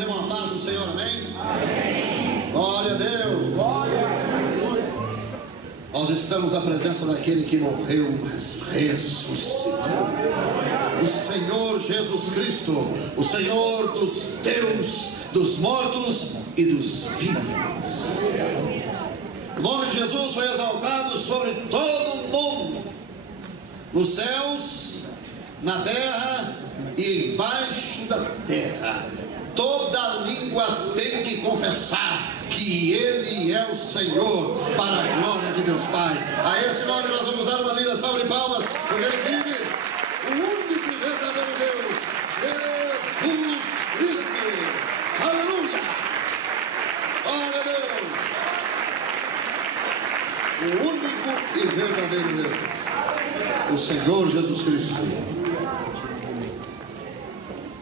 Recebam a paz do Senhor, amém? Amém. Glória a Deus. Glória a Deus. Nós estamos na presença daquele que morreu, mas ressuscitou. O Senhor Jesus Cristo, o Senhor dos teus, dos mortos e dos vivos. O nome de Jesus foi exaltado sobre todo o mundo, nos céus, na terra e embaixo da terra. Toda língua tem que confessar que Ele é o Senhor, para a glória de Deus Pai. A esse nome nós vamos dar uma linda salva de palmas, porque Ele vive, o único e verdadeiro Deus, Jesus Cristo. Aleluia! Glória a Deus! O único e verdadeiro Deus, o Senhor Jesus Cristo.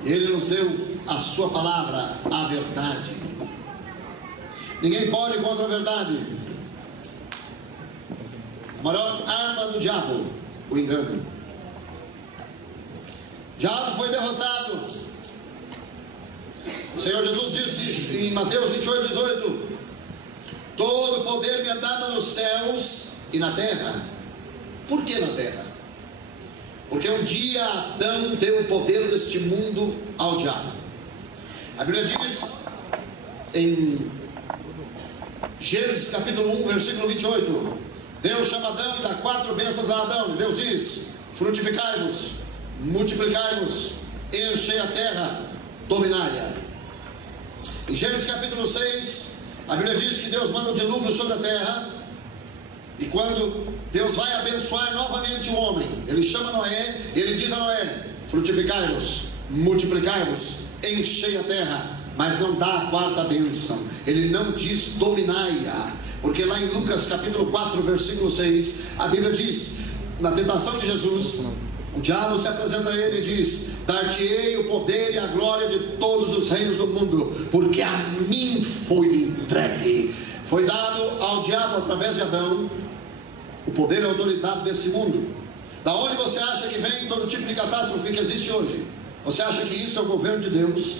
Ele nos deu a sua palavra, a verdade. Ninguém pode contra a verdade. A maior arma do diabo, o engano. O diabo foi derrotado. O Senhor Jesus disse em Mateus 28:18: todo poder me é dado nos céus e na terra. Por que na terra? Porque um dia Adão deu o poder deste mundo ao diabo. A Bíblia diz em Gênesis capítulo 1, versículo 28, Deus chama Adão e dá 4 bênçãos a Adão. Deus diz: frutificai-vos, multiplicai-vos, enchei a terra, dominai-a. Em Gênesis capítulo 6, a Bíblia diz que Deus manda um dilúvio sobre a terra. E quando Deus vai abençoar novamente o homem, Ele chama Noé e Ele diz a Noé: frutificai-vos, multiplicai-vos, enchei a terra. Mas não dá a 4ª bênção. Ele não diz dominai-a, porque lá em Lucas capítulo 4, versículo 6, a Bíblia diz, na tentação de Jesus, o diabo se apresenta a ele e diz: dar-te-ei o poder e a glória de todos os reinos do mundo, porque a mim foi entregue. Foi dado ao diabo através de Adão o poder e a autoridade desse mundo. Da onde você acha que vem todo tipo de catástrofe que existe hoje? Você acha que isso é o governo de Deus?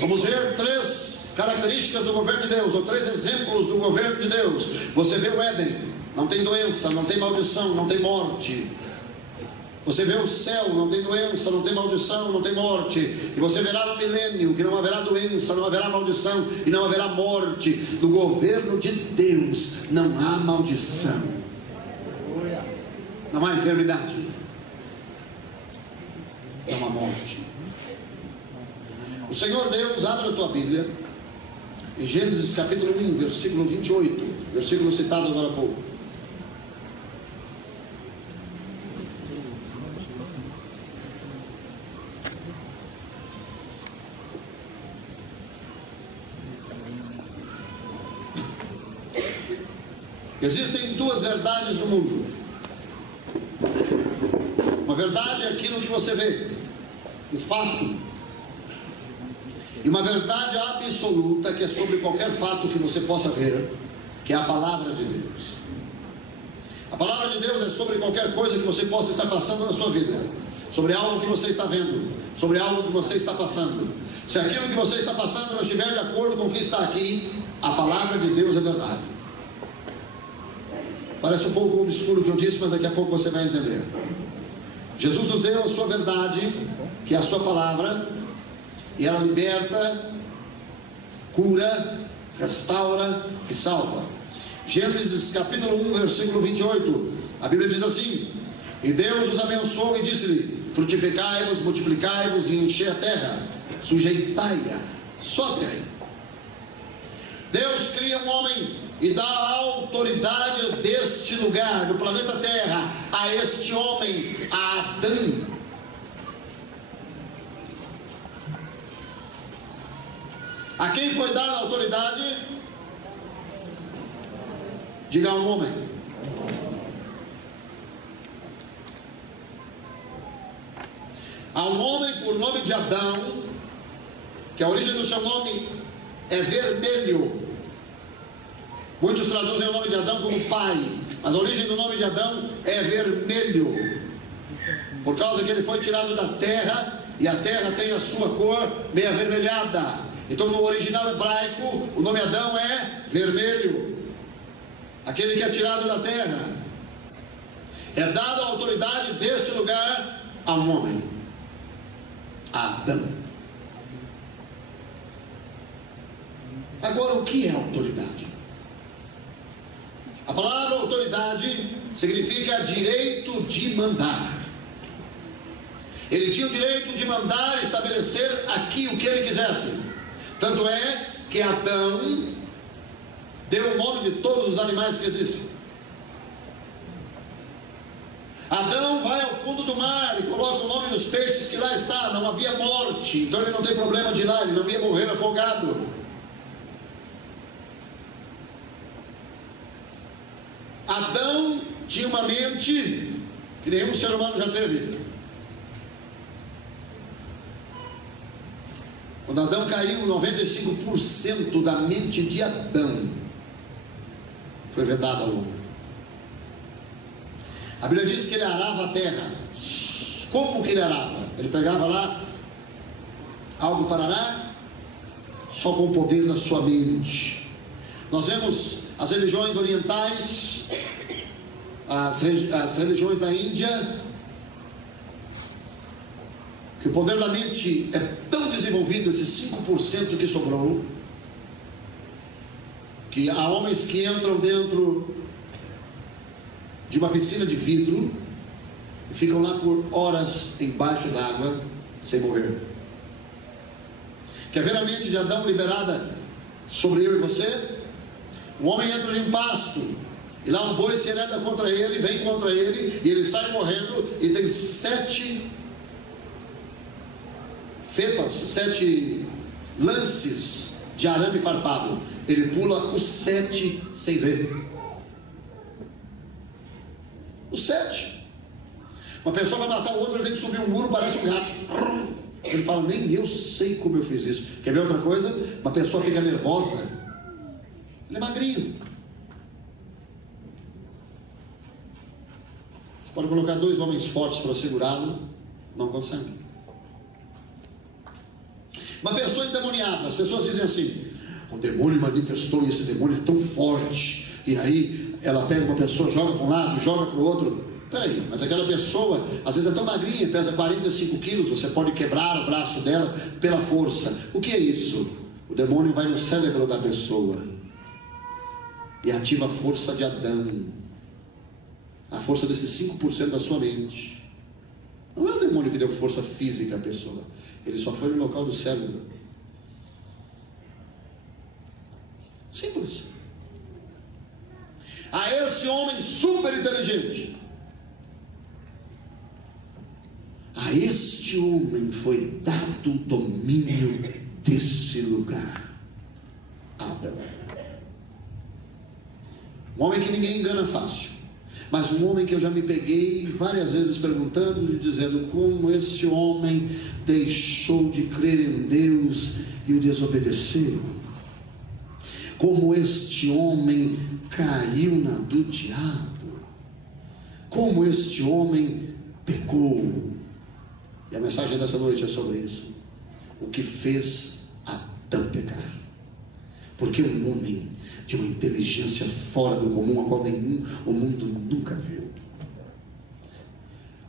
Vamos ver 3 características do governo de Deus, ou 3 exemplos do governo de Deus. Você vê o Éden: não tem doença, não tem maldição, não tem morte. Você vê o céu: não tem doença, não tem maldição, não tem morte. E você verá no milênio que não haverá doença, não haverá maldição e não haverá morte. No governo de Deus não há maldição, não há enfermidade, não há morte. O Senhor Deus, abre a tua Bíblia em Gênesis capítulo 1, versículo 28, versículo citado agora há pouco. Existem 2 verdades no mundo. Uma verdade é aquilo que você vê, o fato. E uma verdade absoluta, que é sobre qualquer fato que você possa ver, que é a palavra de Deus. A palavra de Deus é sobre qualquer coisa que você possa estar passando na sua vida, sobre algo que você está vendo, sobre algo que você está passando. Se aquilo que você está passando não estiver de acordo com o que está aqui, a palavra de Deus é verdade. Parece um pouco obscuro o que eu disse, mas daqui a pouco você vai entender. Jesus nos deu a sua verdade, que é a sua palavra, e ela liberta, cura, restaura e salva. Gênesis capítulo 1, versículo 28, a Bíblia diz assim: e Deus os abençoou e disse-lhe: frutificai-vos, multiplicai-vos e enchei a terra, sujeitai-a. Só até aí. Deus cria um homem e dá a autoridade deste lugar, do planeta Terra, a este homem, a Adão. A quem foi dada a autoridade? Diga a um homem. A um homem por nome de Adão, que a origem do seu nome é vermelho. Muitos traduzem o nome de Adão como pai, mas a origem do nome de Adão é vermelho. por causa que ele foi tirado da terra, e a terra tem a sua cor meio avermelhada. Então no original hebraico o nome Adão é vermelho, aquele que é tirado da terra. É dada a autoridade deste lugar a um homem, a Adão. Agora, o que é autoridade? A palavra autoridade significa direito de mandar. Ele tinha o direito de mandar e estabelecer aqui o que ele quisesse. Tanto é que Adão deu o nome de todos os animais que existem. Adão vai ao fundo do mar e coloca o nome dos peixes que lá está. Não havia morte, então ele não tem problema de ir lá, ele não ia morrer afogado. Adão tinha uma mente que nenhum ser humano já teve. Quando Adão caiu, 95% da mente de Adão foi vedada ao homem. A Bíblia diz que ele arava a terra. Como que ele arava? Ele pegava lá algo para arar, só com o poder da sua mente. Nós vemos as religiões orientais, as religiões da Índia, que o poder da mente é tão desenvolvido, esses 5% que sobrou, que há homens que entram dentro de uma piscina de vidro e ficam lá por horas embaixo d'água sem morrer. Quer ver a mente de Adão liberada sobre eu e você? Um homem entra em um pasto e lá um boi se hereda contra ele, vem contra ele e ele sai morrendo e tem 7 fepas, 7 lances de arame farpado. Ele pula os 7 sem ver. Os 7. Uma pessoa vai matar o outro, ele tem que subir um muro, parece um gato. Ele fala, nem eu sei como eu fiz isso. Quer ver outra coisa? Uma pessoa fica nervosa, ele é magrinho. Você pode colocar 2 homens fortes para segurá-lo, não consegue. Uma pessoa endemoniada, as pessoas dizem assim, o demônio manifestou e esse demônio é tão forte. E aí ela pega uma pessoa, joga para um lado, joga para o outro. Peraí, mas aquela pessoa às vezes é tão magrinha, pesa 45 quilos, você pode quebrar o braço dela pela força. O que é isso? O demônio vai no cérebro da pessoa e ativa a força de Adão, a força desses 5% da sua mente. Não é o demônio que deu força física à pessoa, ele só foi no local do cérebro. Simples. A esse homem super inteligente, a este homem foi dado o domínio desse lugar. Adão. Um homem que ninguém engana fácil, mas um homem que eu já me peguei várias vezes perguntando e dizendo como esse homem deixou de crer em Deus e o desobedeceu. Como este homem caiu na do diabo. Como este homem pecou. E a mensagem dessa noite é sobre isso. O que fez Adão pecar. Porque um homem de uma inteligência fora do comum, a qual o mundo nunca viu.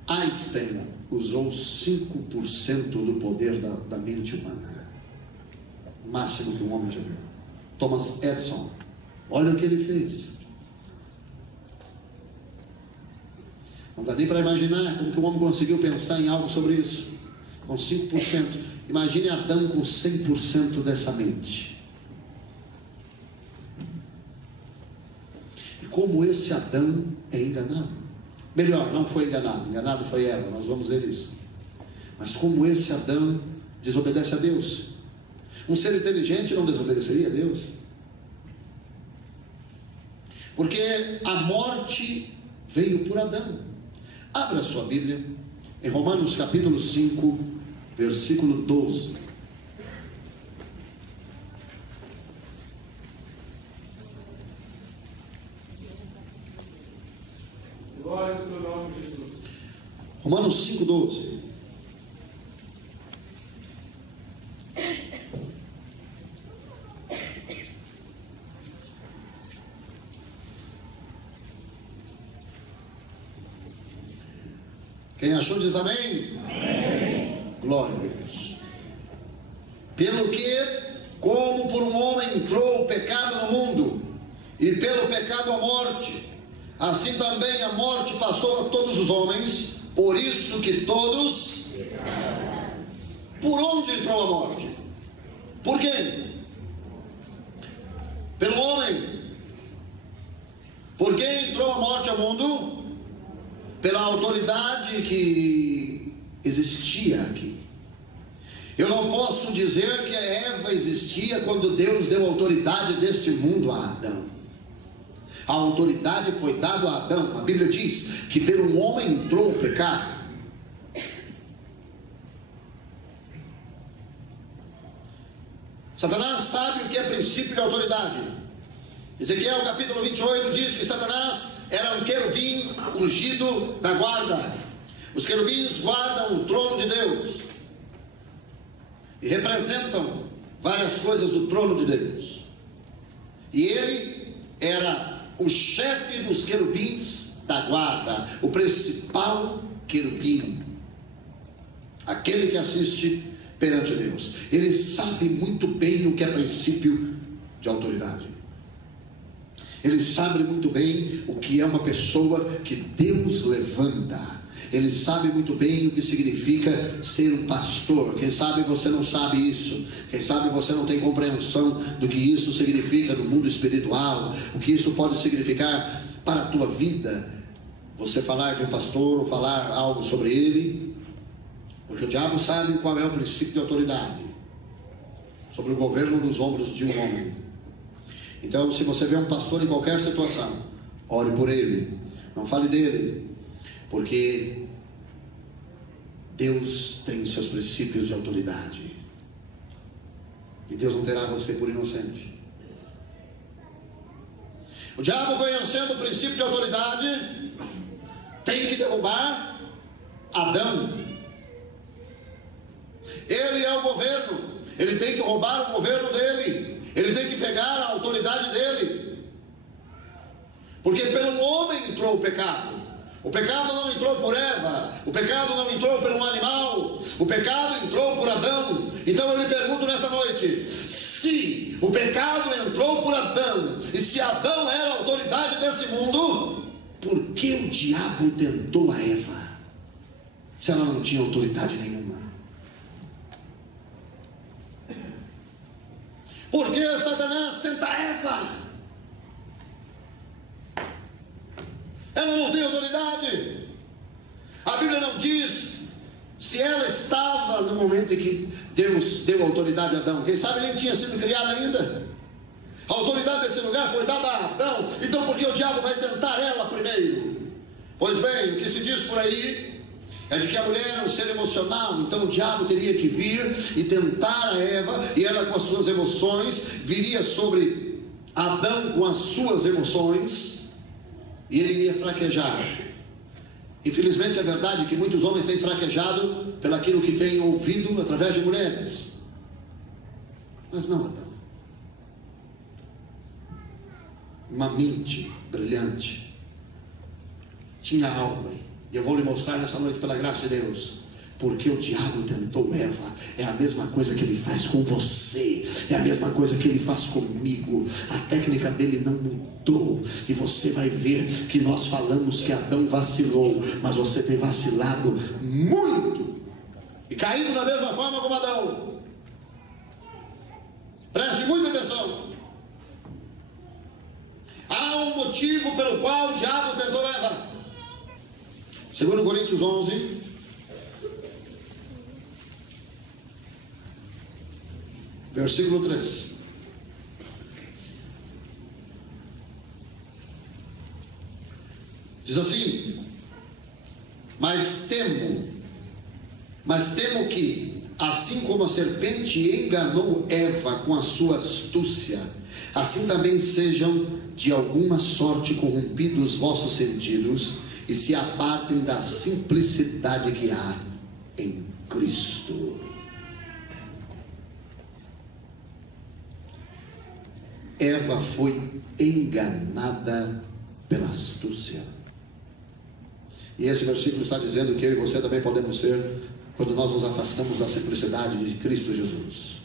Einstein usou 5% do poder da mente humana. O máximo que um homem já viu. Thomas Edison, olha o que ele fez. Não dá nem para imaginar como que o homem conseguiu pensar em algo sobre isso. Com 5%. Imagine Adão com 100% dessa mente. E como esse Adão é enganado. Melhor, não foi enganado. Enganado foi Eva, nós vamos ver isso. Mas como esse Adão desobedece a Deus. Um ser inteligente não desobedeceria a Deus. Porque a morte veio por Adão. Abra a sua Bíblia em Romanos capítulo 5, versículo 12. Glória ao teu nome, Jesus. Romanos 5,12. Quem achou diz amém? Amém. Glória a Deus. Pelo que, como por um homem entrou o pecado no mundo, e pelo pecado a morte, assim também a morte passou a todos os homens, por isso que todos... Por onde entrou a morte? Por quem? Pelo homem. Por quem entrou a morte ao mundo? Pela autoridade que existia aqui. Eu não posso dizer que a Eva existia quando Deus deu autoridade deste mundo a Adão. A autoridade foi dada a Adão. A Bíblia diz que pelo homem entrou o pecado. Satanás sabe o que é princípio de autoridade. Ezequiel capítulo 28 diz que Satanás era um querubim ungido da guarda. Os querubins guardam o trono de Deus e representam várias coisas do trono de Deus. E ele era o chefe dos querubins da guarda, o principal querubim, aquele que assiste perante Deus. Ele sabe muito bem o que é princípio de autoridade. Ele sabe muito bem o que é uma pessoa que Deus levanta. Ele sabe muito bem o que significa ser um pastor. Quem sabe você não sabe isso. Quem sabe você não tem compreensão do que isso significa no mundo espiritual. O que isso pode significar para a tua vida. Você falar de um pastor ou falar algo sobre ele. Porque o diabo sabe qual é o princípio de autoridade. Sobre o governo dos ombros de um homem. Então, se você vê um pastor em qualquer situação, ore por ele, não fale dele, porque Deus tem seus princípios de autoridade, e Deus não terá você por inocente. O diabo, conhecendo o princípio de autoridade, tem que derrubar Adão. Ele é o governo, ele tem que roubar o governo dele. Ele tem que pegar a autoridade dele. Porque pelo homem entrou o pecado. O pecado não entrou por Eva. O pecado não entrou por um animal. O pecado entrou por Adão. Então eu lhe pergunto nessa noite: se o pecado entrou por Adão, e se Adão era a autoridade desse mundo, por que o diabo tentou a Eva, se ela não tinha autoridade nenhuma? Por que Satanás tenta Eva? Ela não tem autoridade. A Bíblia não diz se ela estava no momento em que Deus deu autoridade a Adão. Quem sabe nem tinha sido criado ainda. A autoridade desse lugar foi dada a Adão. Então por que o diabo vai tentar ela primeiro? Pois bem, o que se diz por aí é de que a mulher é um ser emocional. Então o diabo teria que vir e tentar a Eva, e ela com as suas emoções viria sobre Adão com as suas emoções, e ele iria fraquejar. Infelizmente é verdade que muitos homens têm fraquejado pelaquilo que têm ouvido através de mulheres, mas não Adão. Uma mente brilhante, tinha alma. E eu vou lhe mostrar nessa noite, pela graça de Deus, porque o diabo tentou Eva. É a mesma coisa que ele faz com você, é a mesma coisa que ele faz comigo. A técnica dele não mudou. E você vai ver que nós falamos que Adão vacilou, mas você tem vacilado muito e caído da mesma forma como Adão. Preste muita atenção. Há um motivo pelo qual o diabo tentou Eva. 2 Coríntios 11, versículo 3. Diz assim: mas temo que, assim como a serpente enganou Eva com a sua astúcia, assim também sejam de alguma sorte corrompidos vossos sentidos, e se apartem da simplicidade que há em Cristo. Eva foi enganada pela astúcia. E esse versículo está dizendo que eu e você também podemos ser, quando nós nos afastamos da simplicidade de Cristo Jesus.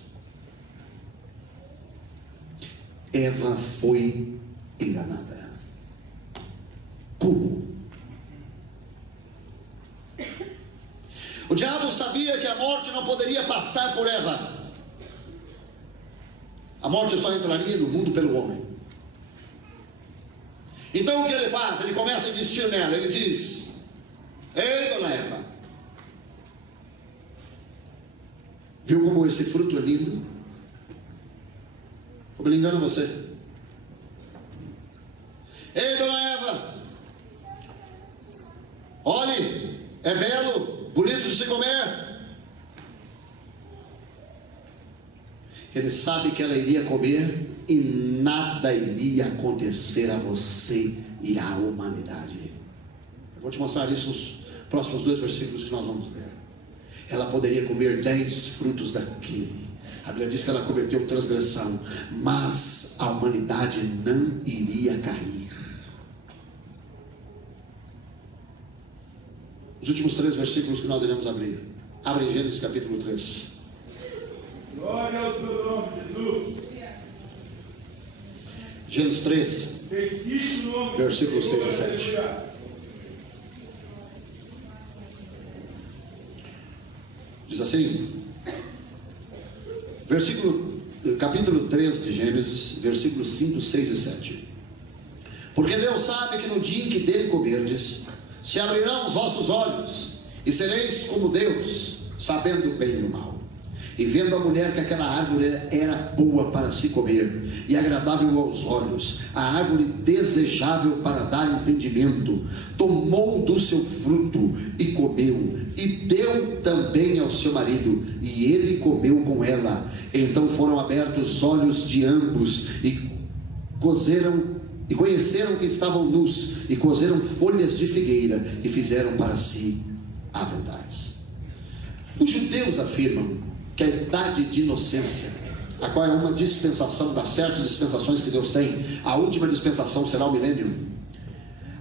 Eva foi enganada. Como? O diabo sabia que a morte não poderia passar por Eva. A morte só entraria no mundo pelo homem. Então o que ele faz? Ele começa a insistir nela. Ele diz: ei, dona Eva, viu como esse fruto é lindo? Como ele engana você. Ei, dona Eva, olhe, é belo, bonito de se comer. Ele sabe que ela iria comer e nada iria acontecer a você e à humanidade. Eu vou te mostrar isso nos próximos 2 versículos que nós vamos ler. Ela poderia comer 10 frutos daquele. A Bíblia diz que ela cometeu transgressão, mas a humanidade não iria cair. Os últimos 3 versículos que nós iremos abrir. Abre em Gênesis capítulo 3. Glória ao teu nome, Jesus. Gênesis 3, versículos 6 e 7. Diz assim, capítulo 3 de Gênesis, versículos 5, 6 e 7. Porque Deus sabe que no dia em que dele comerdes, se abrirão os vossos olhos, e sereis como Deus, sabendo o bem e o mal. E vendo a mulher que aquela árvore era boa para se comer, e agradável aos olhos, a árvore desejável para dar entendimento, tomou do seu fruto e comeu, e deu também ao seu marido, e ele comeu com ela. Então foram abertos os olhos de ambos, e conheceram que estavam nus, e cozeram folhas de figueira, e fizeram para si aventais. Os judeus afirmam que a idade de inocência, a qual é uma dispensação das 7 dispensações que Deus tem, a última dispensação será o milênio,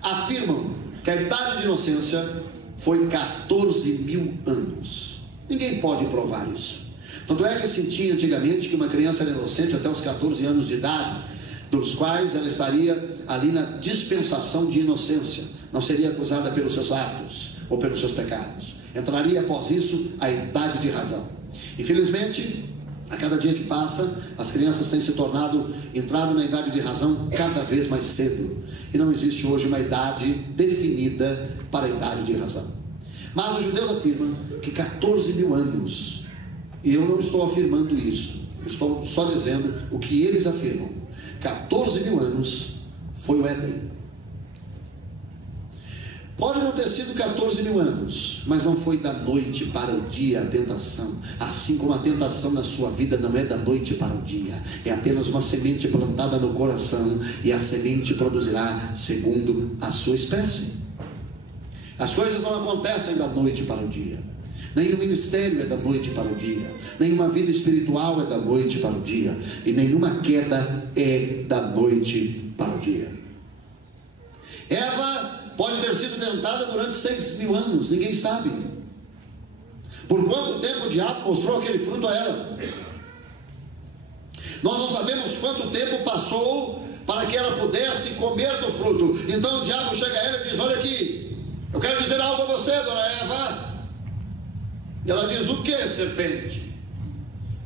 afirmam que a idade de inocência foi 14.000 anos. Ninguém pode provar isso. Tanto é que se tinha antigamente que uma criança era inocente até os 14 anos de idade, dos quais ela estaria ali na dispensação de inocência, não seria acusada pelos seus atos ou pelos seus pecados. Entraria após isso a idade de razão. Infelizmente, a cada dia que passa, as crianças têm se entrado na idade de razão cada vez mais cedo, e não existe hoje uma idade definida para a idade de razão. Mas os judeus afirmam que 14.000 anos, e eu não estou afirmando isso, eu estou só dizendo o que eles afirmam. 14.000 anos foi o Éden. Pode não ter sido 14.000 anos, mas não foi da noite para o dia a tentação. Assim como a tentação na sua vida não é da noite para o dia, é apenas uma semente plantada no coração, e a semente produzirá segundo a sua espécie. As coisas não acontecem da noite para o dia. Nenhum ministério é da noite para o dia, nenhuma vida espiritual é da noite para o dia, e nenhuma queda é da noite para o dia. Eva pode ter sido tentada durante 6.000 anos, ninguém sabe. Por quanto tempo o diabo mostrou aquele fruto a ela? Nós não sabemos quanto tempo passou para que ela pudesse comer do fruto. Então o diabo chega a ela e diz: olha aqui, eu quero dizer algo a você, dona Eva. E ela diz: o que, serpente?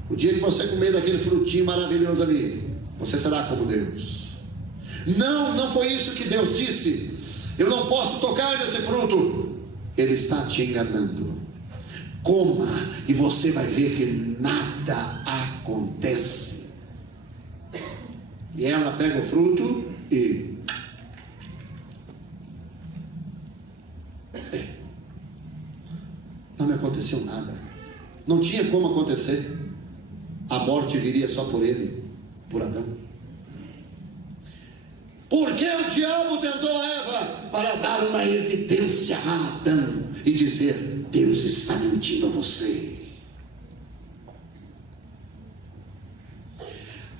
O dia que você comer daquele frutinho maravilhoso ali, você será como Deus. Não foi isso que Deus disse. Eu não posso tocar nesse fruto. Ele está te enganando. Coma e você vai ver que nada acontece. E ela pega o fruto e não me aconteceu nada. Não tinha como acontecer. A morte viria só por ele, por Adão. Por que o diabo tentou Eva? Para dar dar uma evidência a Adão e dizer: Deus está mentindo a você.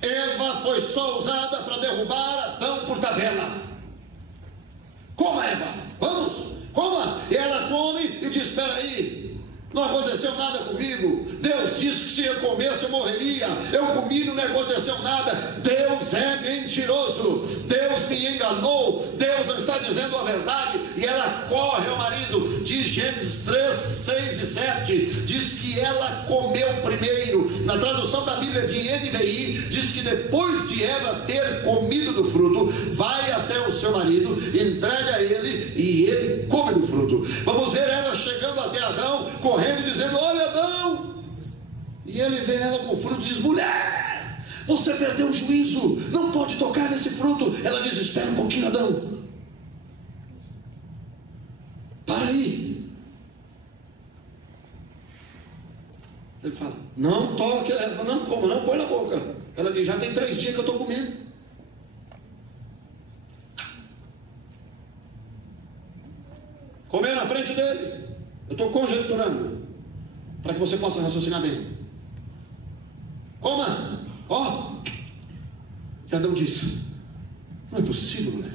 Eva foi só usada para derrubar Adão por tabela. Coma, Eva, vamos, coma. E ela come e diz: espera aí, não aconteceu nada comigo. Deus disse que se eu comesse eu morreria. Eu comi, não me aconteceu nada. Deus é mentiroso. Deus me enganou. Deus não está dizendo a verdade. E ela corre ao marido. Diz Gênesis 3, 6 e 7. Diz que ela comeu primeiro. Na tradução da Bíblia de NVI, diz que depois de Eva ter comido do fruto, vai até o seu marido, entrega a ele e ele come do fruto. Vamos ver ela chegando até Adão, correndo, dizendo: olha, Adão. E ele vê ela com o fruto e diz: mulher, você perdeu o juízo, não pode tocar nesse fruto. Ela diz: espera um pouquinho, Adão, para aí. Ele fala: não toque. Ela fala: não coma, não põe na boca. Ela diz: já tem 3 dias que eu estou comendo. Comer na frente dele. Eu estou conjecturando para que você possa raciocinar bem. Coma. Ó. E Adão disse: não é possível, mulher.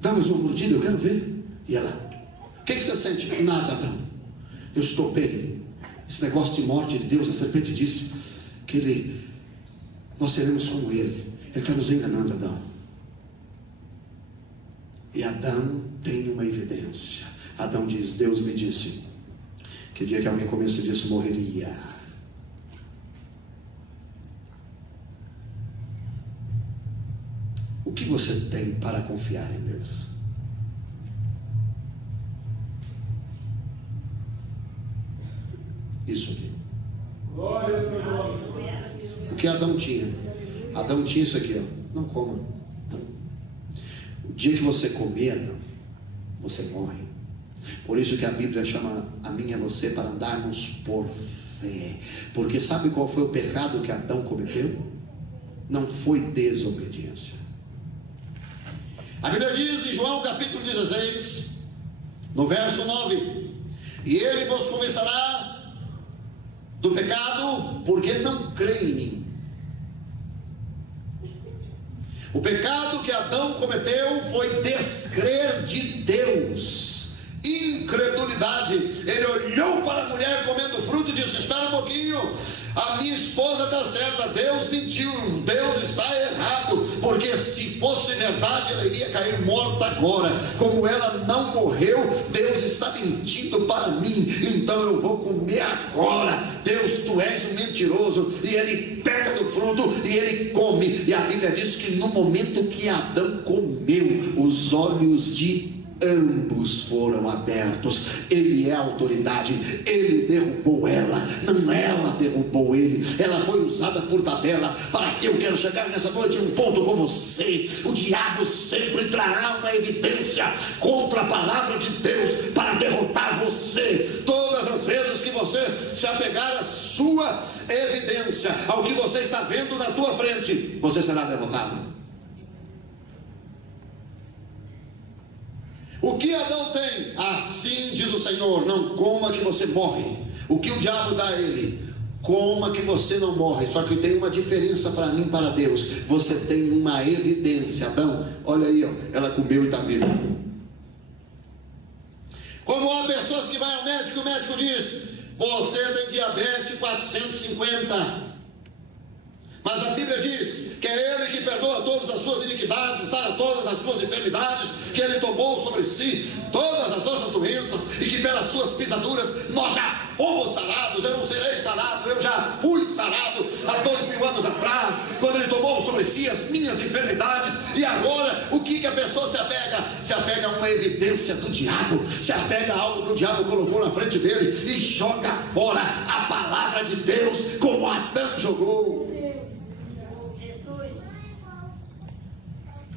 Dá mais uma mordida, eu quero ver. E ela: o que você sente? Nada, Adão. Eu estou bem. Esse negócio de morte de Deus, a serpente disse que nós seremos como ele. Ele está nos enganando, Adão. E Adão tem uma evidência. Adão diz: Deus me disse que o dia que alguém comesse disso morreria. O que você tem para confiar em Deus? Isso aqui. Glória a Deus. O que Adão tinha? Adão tinha isso aqui, ó. Não coma. O dia que você comer, Adão, você morre. Por isso que a Bíblia chama a mim e a você para andarmos por fé. Porque sabe qual foi o pecado que Adão cometeu? Não foi desobediência. A Bíblia diz em João capítulo 16, no verso 9: e ele vos convencerá do pecado, porque não crê em mim. O pecado que Adão cometeu foi descrer de Deus, incredulidade. Ele olhou para a mulher comendo fruto e disse: espera um pouquinho, a minha esposa está certa, Deus mentiu, Deus está errado, porque se fosse verdade ela iria cair morta agora. Como ela não morreu, Deus está mentindo para mim, então eu vou comer agora. Deus, tu és um mentiroso. E ele pega do fruto e ele come. E a Bíblia diz que no momento que Adão comeu, os olhos de ambos foram abertos. Ele é a autoridade. Ele derrubou ela, não ela derrubou ele. Ela foi usada por tabela. Para que eu quero chegar nessa noite em um ponto com você? O diabo sempre trará uma evidência contra a palavra de Deus para derrotar você. Todas as vezes que você se apegar à sua evidência, ao que você está vendo na tua frente, você será derrotado. O que Adão tem? Assim diz o Senhor: não coma que você morre. O que o diabo dá a ele? Coma que você não morre. Só que tem uma diferença para mim e para Deus. Você tem uma evidência. Adão, olha aí, ó, ela comeu e está viva. Como há pessoas que vão ao médico, o médico diz: você tem diabetes 450. Mas a Bíblia diz que é Ele que perdoa todas as suas iniquidades, sara todas as suas enfermidades, que Ele tomou sobre si todas as nossas doenças, e que pelas suas pisaduras nós já fomos sarados. Eu não serei sarado, eu já fui sarado há 2000 anos atrás, quando Ele tomou sobre si as minhas enfermidades. E agora, o que a pessoa se apega? Se apega a uma evidência do diabo, se apega a algo que o diabo colocou na frente dele e joga fora a palavra de Deus, como Adão jogou.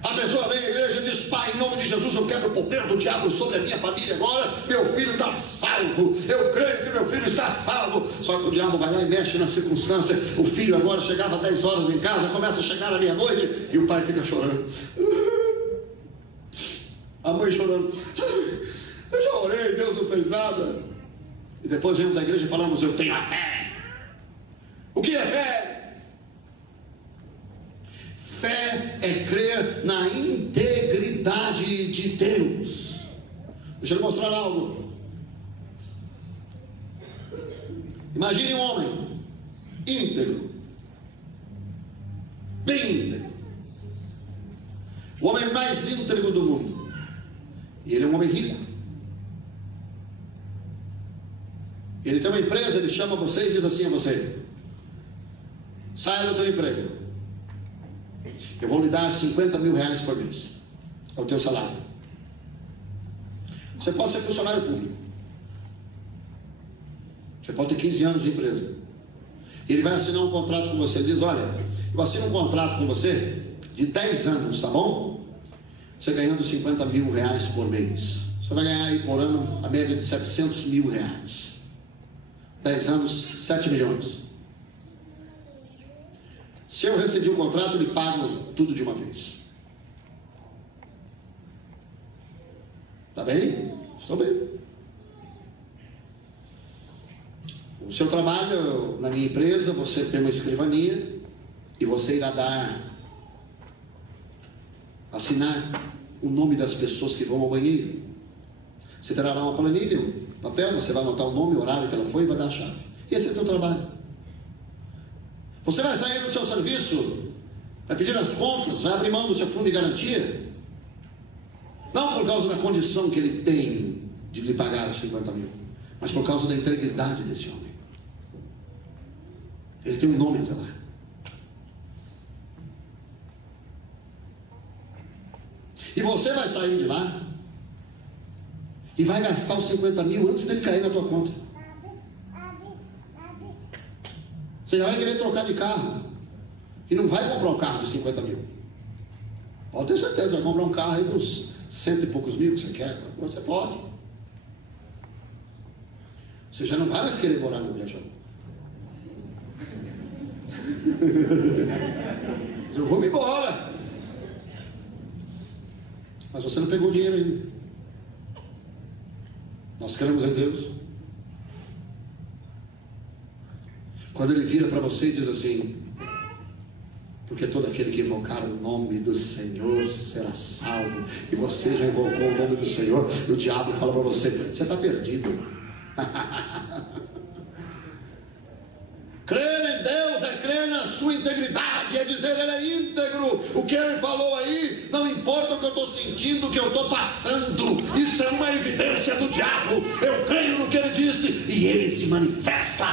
A pessoa vem à igreja e diz: pai, em nome de Jesus eu quero o poder do diabo sobre a minha família agora. Meu filho está salvo, eu creio que meu filho está salvo. Só que o diabo vai lá e mexe na circunstância. O filho agora chegava às 10 horas em casa, começa a chegar à meia-noite e o pai fica chorando. A mãe chorando. Eu já orei, Deus não fez nada. E depois viemos à igreja e falamos, eu tenho a fé. O que é fé? Fé é crer na integridade de Deus. Deixa eu mostrar algo. Imagine um homem íntegro, bem íntegro, o homem mais íntegro do mundo, e ele é um homem rico. Ele tem uma empresa, ele chama você e diz assim a você: saia do teu emprego, eu vou lhe dar 50 mil reais por mês, é o teu salário. Você pode ser funcionário público, você pode ter 15 anos de empresa. Ele vai assinar um contrato com você. Ele diz, olha, eu assino um contrato com você de 10 anos, tá bom? Você ganhando 50 mil reais por mês. Você vai ganhar aí por ano a média de 700 mil reais. 10 anos, 7 milhões. Se eu receber o contrato, eu lhe pago tudo de uma vez. Tá bem? Estou bem. O seu trabalho na minha empresa, você tem uma escrivaninha e você irá assinar o nome das pessoas que vão ao banheiro. Você terá lá uma planilha, um papel, você vai anotar o nome, o horário que ela foi e vai dar a chave. E esse é o seu trabalho. Você vai sair do seu serviço, vai pedir as contas, vai abrir mão do seu fundo de garantia, não por causa da condição que ele tem de lhe pagar os 50 mil, mas por causa da integridade desse homem. Ele tem um nome a zelar. E você vai sair de lá e vai gastar os 50 mil antes dele cair na tua conta. Você já vai querer trocar de carro e não vai comprar um carro de 50 mil. Pode ter certeza, vai comprar um carro aí dos 100 e poucos mil que você quer. Você pode. Você já não vai mais querer morar no Brejão. Eu vou me embora. Mas você não pegou o dinheiro ainda. Nós cremos em Deus. Quando ele vira para você e diz assim: porque todo aquele que invocar o nome do Senhor será salvo. E você já invocou o nome do Senhor, e o diabo fala para você: você está perdido. Crer em Deus é crer na sua integridade, é dizer ele é íntegro. O que ele falou aí, não importa o que eu estou sentindo, o que eu estou passando, isso é uma evidência do diabo. Eu creio no que ele disse e ele se manifesta.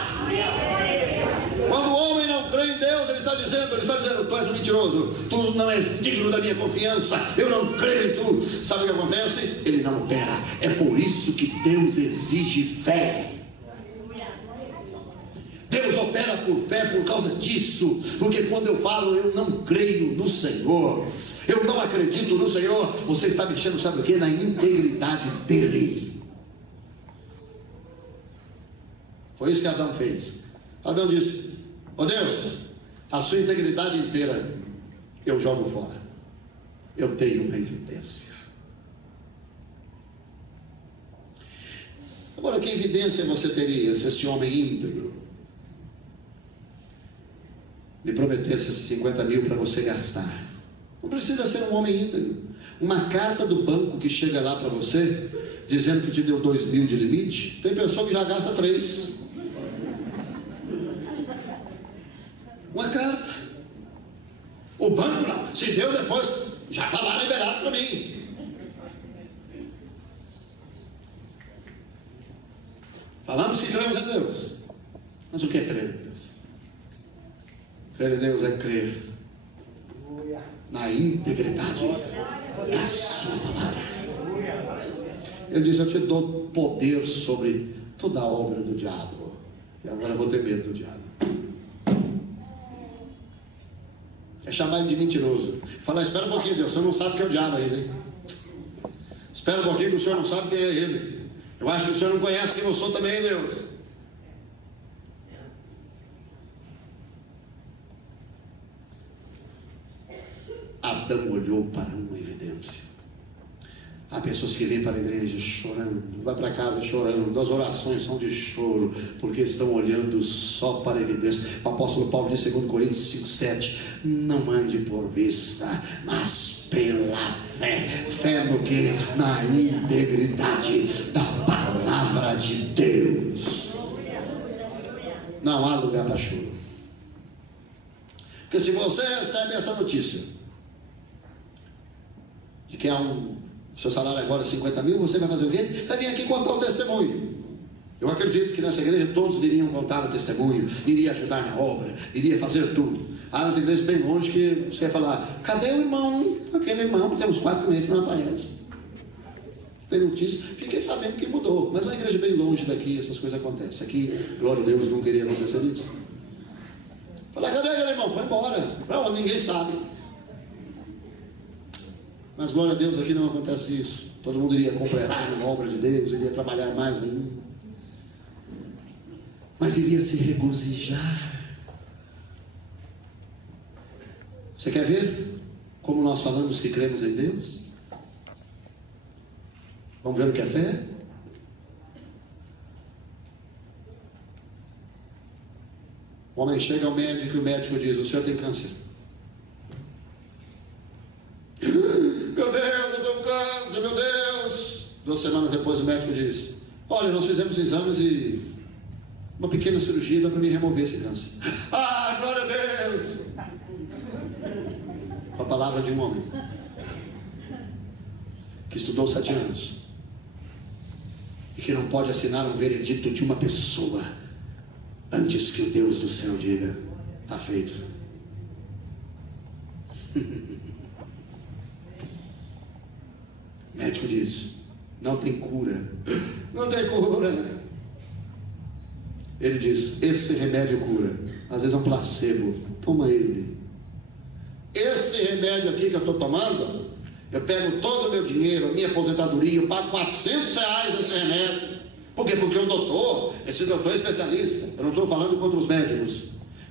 Quando o homem não crê em Deus, ele está dizendo, tu és um mentiroso, tu não és digno da minha confiança, eu não creio em tu. Sabe o que acontece? Ele não opera. É por isso que Deus exige fé. Deus opera por fé por causa disso, porque quando eu falo eu não creio no Senhor, eu não acredito no Senhor, você está mexendo, sabe o que? Na integridade dele. Foi isso que Adão fez. Adão disse: ó Deus, a sua integridade inteira eu jogo fora, eu tenho uma evidência. Agora, que evidência você teria se esse homem íntegro lhe prometesse esses 50 mil para você gastar? Não precisa ser um homem íntegro. Uma carta do banco que chega lá para você dizendo que te deu 2 mil de limite, tem pessoa que já gasta 3. Uma carta. O banco lá, se deu depois, já está lá liberado para mim. Falamos que cremos em Deus, mas o que é crer em Deus? Crer em Deus é crer na integridade da sua palavra. Ele diz: eu te dou poder sobre toda a obra do diabo, e agora eu vou ter medo do diabo. É chamar ele de mentiroso. Falar: espera um pouquinho, Deus, o senhor não sabe que é o diabo ainda, hein? Espera um pouquinho, que o senhor não sabe quem é ele. Eu acho que o senhor não conhece quem eu sou também, Deus. Adão olhou para uma evidência. Há pessoas que vêm para a igreja chorando, vai para casa chorando, as orações são de choro, porque estão olhando só para a evidência. O apóstolo Paulo diz em 2 Coríntios 5:7: não ande por vista, mas pela fé. Fé no que? Na integridade da palavra de Deus. Não há lugar para choro. Porque se você recebe essa notícia de que há seu salário agora é 50 mil, você vai fazer o quê? Vai vir aqui contar o testemunho. Eu acredito que nessa igreja todos viriam contar o testemunho, iria ajudar na obra, iria fazer tudo. Há nas igrejas bem longe que você vai falar: cadê o irmão? Aquele irmão, temos 4 meses que não aparece. Tem notícia, fiquei sabendo que mudou. Mas uma igreja bem longe daqui, essas coisas acontecem. Aqui, glória a Deus, não queria acontecer isso. Falar: cadê aquele irmão? Foi embora. Não, ninguém sabe. Mas glória a Deus, aqui não acontece isso. Todo mundo iria cooperar na obra de Deus, iria trabalhar mais ainda, mas iria se regozijar. Você quer ver como nós falamos que cremos em Deus? Vamos ver o que é fé? O homem chega ao médico e o médico diz: o senhor tem câncer. Meu Deus, eu tenho câncer, meu Deus. 2 semanas depois o médico diz: olha, nós fizemos exames e uma pequena cirurgia dá para me remover esse câncer. Ah, glória a Deus. A palavra de um homem que estudou 7 anos e que não pode assinar um veredito de uma pessoa antes que o Deus do céu diga: está feito. O médico diz: não tem cura. Não tem cura. Ele diz: esse remédio cura. Às vezes é um placebo. Toma ele. Esse remédio aqui que eu estou tomando, eu pego todo o meu dinheiro, a minha aposentadoria, eu pago R$400 nesse remédio. Por quê? Porque o doutor, esse doutor é especialista. Eu não estou falando contra os médicos.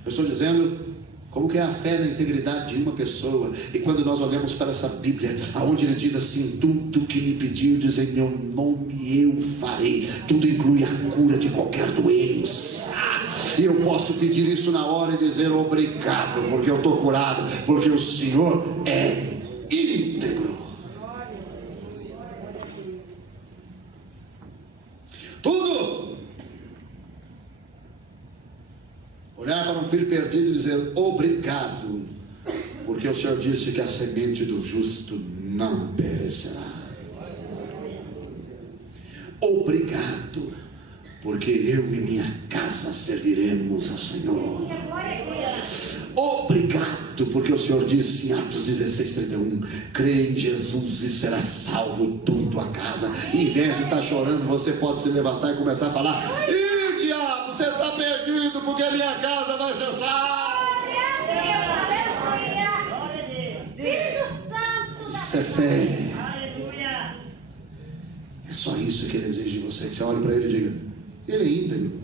Eu estou dizendo como que é a fé na integridade de uma pessoa. E quando nós olhamos para essa Bíblia, aonde ele diz assim: tudo que me pediu, diz em meu nome eu farei. Tudo inclui a cura de qualquer doença. E eu posso pedir isso na hora e dizer: obrigado, porque eu estou curado, porque o Senhor é íntegro. Tudo. Olhar para um filho perdido e dizer: obrigado, porque o Senhor disse que a semente do justo não perecerá. Obrigado, porque eu e minha casa serviremos ao Senhor. Obrigado, porque o Senhor disse em Atos 16:31: crê em Jesus e será salvo tu e tua casa. E em vez de estar chorando, você pode se levantar e começar a falar: ih, diabo, você está perdido, porque a minha casa vai ser salva. Isso é fé. É só isso que ele exige de você. Você olha para ele e diga: ele é íntegro.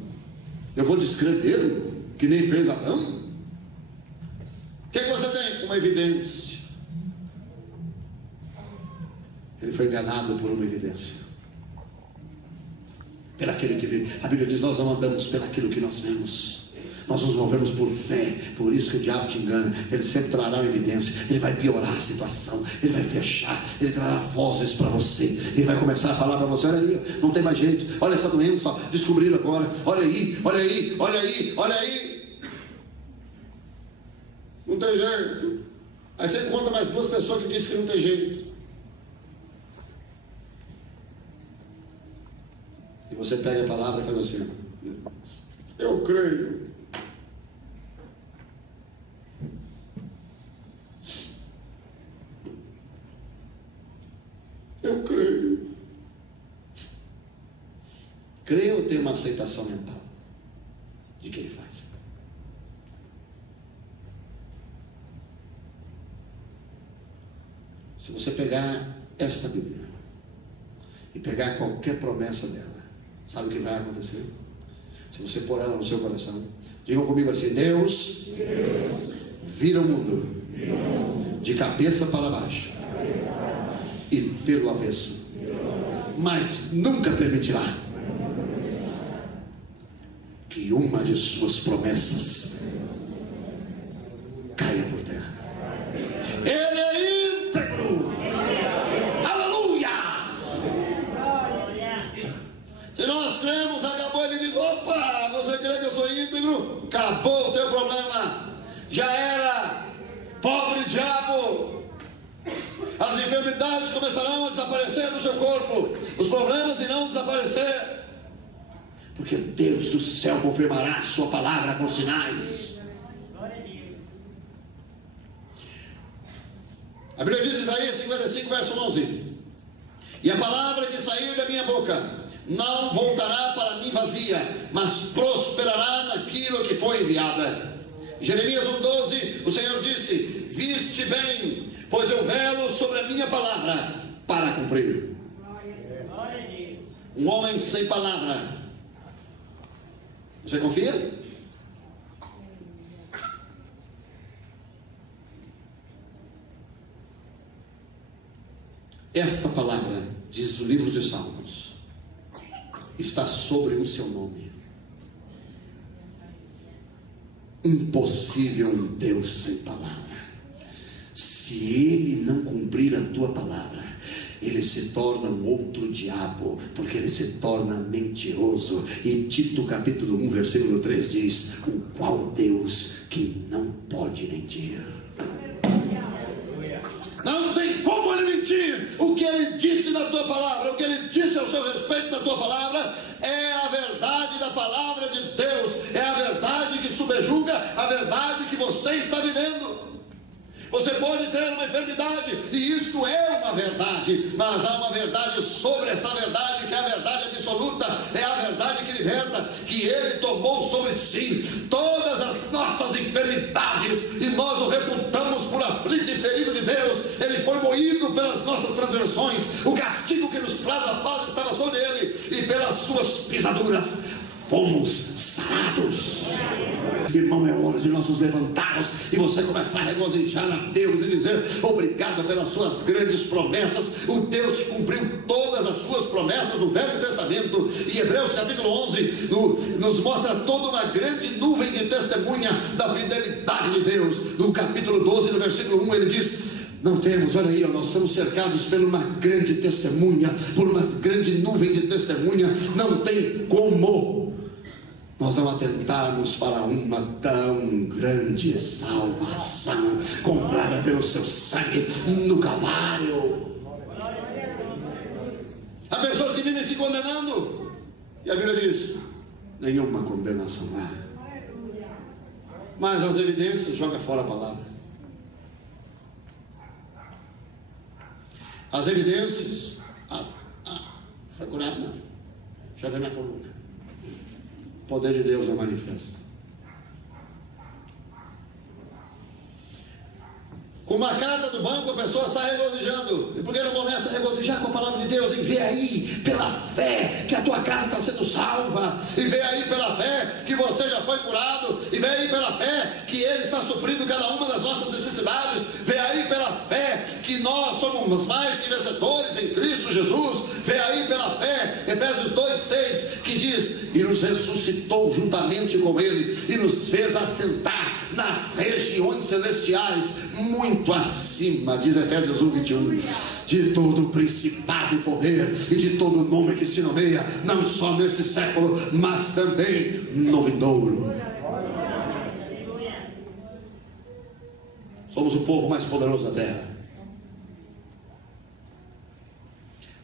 Eu vou descrer dele, que nem fez Adão. O que você tem? Uma evidência. Ele foi enganado por uma evidência, pelaquilo que vê. A Bíblia diz: nós não andamos pelaquilo que nós vemos, nós nos movemos por fé. Por isso que o diabo te engana. Ele sempre trará uma evidência. Ele vai piorar a situação, ele vai fechar, ele trará vozes para você. Ele vai começar a falar para você: olha aí, não tem mais jeito, olha essa doença, descobriram agora, olha aí, olha aí, olha aí, olha aí. Não tem jeito. Aí você encontra mais 2 pessoas que dizem que não tem jeito. E você pega a palavra e faz assim: eu creio. Eu creio. Creio ou tenho uma aceitação mental de que ele faz? Se você pegar esta Bíblia e pegar qualquer promessa dela, sabe o que vai acontecer? Se você pôr ela no seu coração, digam comigo assim: Deus vira o mundo de cabeça para baixo e pelo avesso, mas nunca permitirá que uma de suas promessas caia por terra. Ele é íntegro. Aleluia! Se nós cremos, acabou. Ele diz: opa, você crê que eu sou íntegro? Acabou o teu problema. Já era. Pobre diabo. As enfermidades começarão a desaparecer do seu corpo. Os problemas irão desaparecer, porque Deus do céu confirmará a sua palavra com sinais. A Bíblia diz em Isaías 55, verso 11: e a palavra que sair da minha boca não voltará para mim vazia, mas prosperará naquilo que foi enviada. Jeremias 1,12, o Senhor disse: viste bem, pois eu velo sobre a minha palavra para cumprir. Um homem sem palavra, você confia? Esta palavra, diz o livro de Salmos, está sobre o seu nome. Impossível um Deus sem palavra. Se Ele não cumprir a tua palavra, Ele se torna um outro diabo, porque Ele se torna mentiroso. E Tito capítulo 1 versículo 3 diz: o qual Deus que não pode mentir. Não tem como Ele mentir. O que Ele disse na tua palavra, o que Ele disse ao seu respeito na tua palavra, é a verdade da palavra de Deus. É a verdade que subjuga a verdade que você está vivendo. Você pode ter uma enfermidade, e isto é uma verdade, mas há uma verdade sobre essa verdade, que é a verdade absoluta, é a verdade que liberta, que Ele tomou sobre si todas as nossas enfermidades, e nós o reputamos por aflito e ferido de Deus. Ele foi moído pelas nossas transgressões, o castigo que nos traz a paz estava sobre Ele, e pelas suas pisaduras fomos sarados. Irmão, é hora de nós nos levantarmos e você começar a regozijar a Deus e dizer: obrigado pelas suas grandes promessas. O Deus que cumpriu todas as suas promessas do Velho Testamento. E Hebreus capítulo 11 nos mostra toda uma grande nuvem de testemunha da fidelidade de Deus. No capítulo 12, no versículo 1, ele diz: não temos, olha aí, nós estamos cercados por uma grande testemunha, por uma grande nuvem de testemunha. Não tem como nós não atentarmos para uma tão grande salvação, comprada pelo seu sangue no Calvário. Há pessoas que vivem se condenando, e a Bíblia diz: nenhuma condenação há. Mas as evidências jogam fora a palavra. As evidências: foi curado? Não. Deixa eu ver minha coluna. O poder de Deus é manifesto. Com uma carta do banco, a pessoa sai regozijando. E por que não começa a regozijar com a palavra de Deus? E vê aí pela fé que a tua casa está sendo salva. E vê aí pela fé que você já foi curado. E vê aí pela fé que Ele está suprindo cada uma das nossas necessidades. Vê aí pela fé que nós somos mais que vencedores em Cristo Jesus. Vê aí pela fé, Efésios 2,6, que diz: e nos ressuscitou juntamente com Ele, e nos fez assentar nas regiões celestiais, muito acima, diz Efésios 1:21, de todo principado e poder, e de todo nome que se nomeia, não só nesse século, mas também no vindouro. Somos o povo mais poderoso da terra.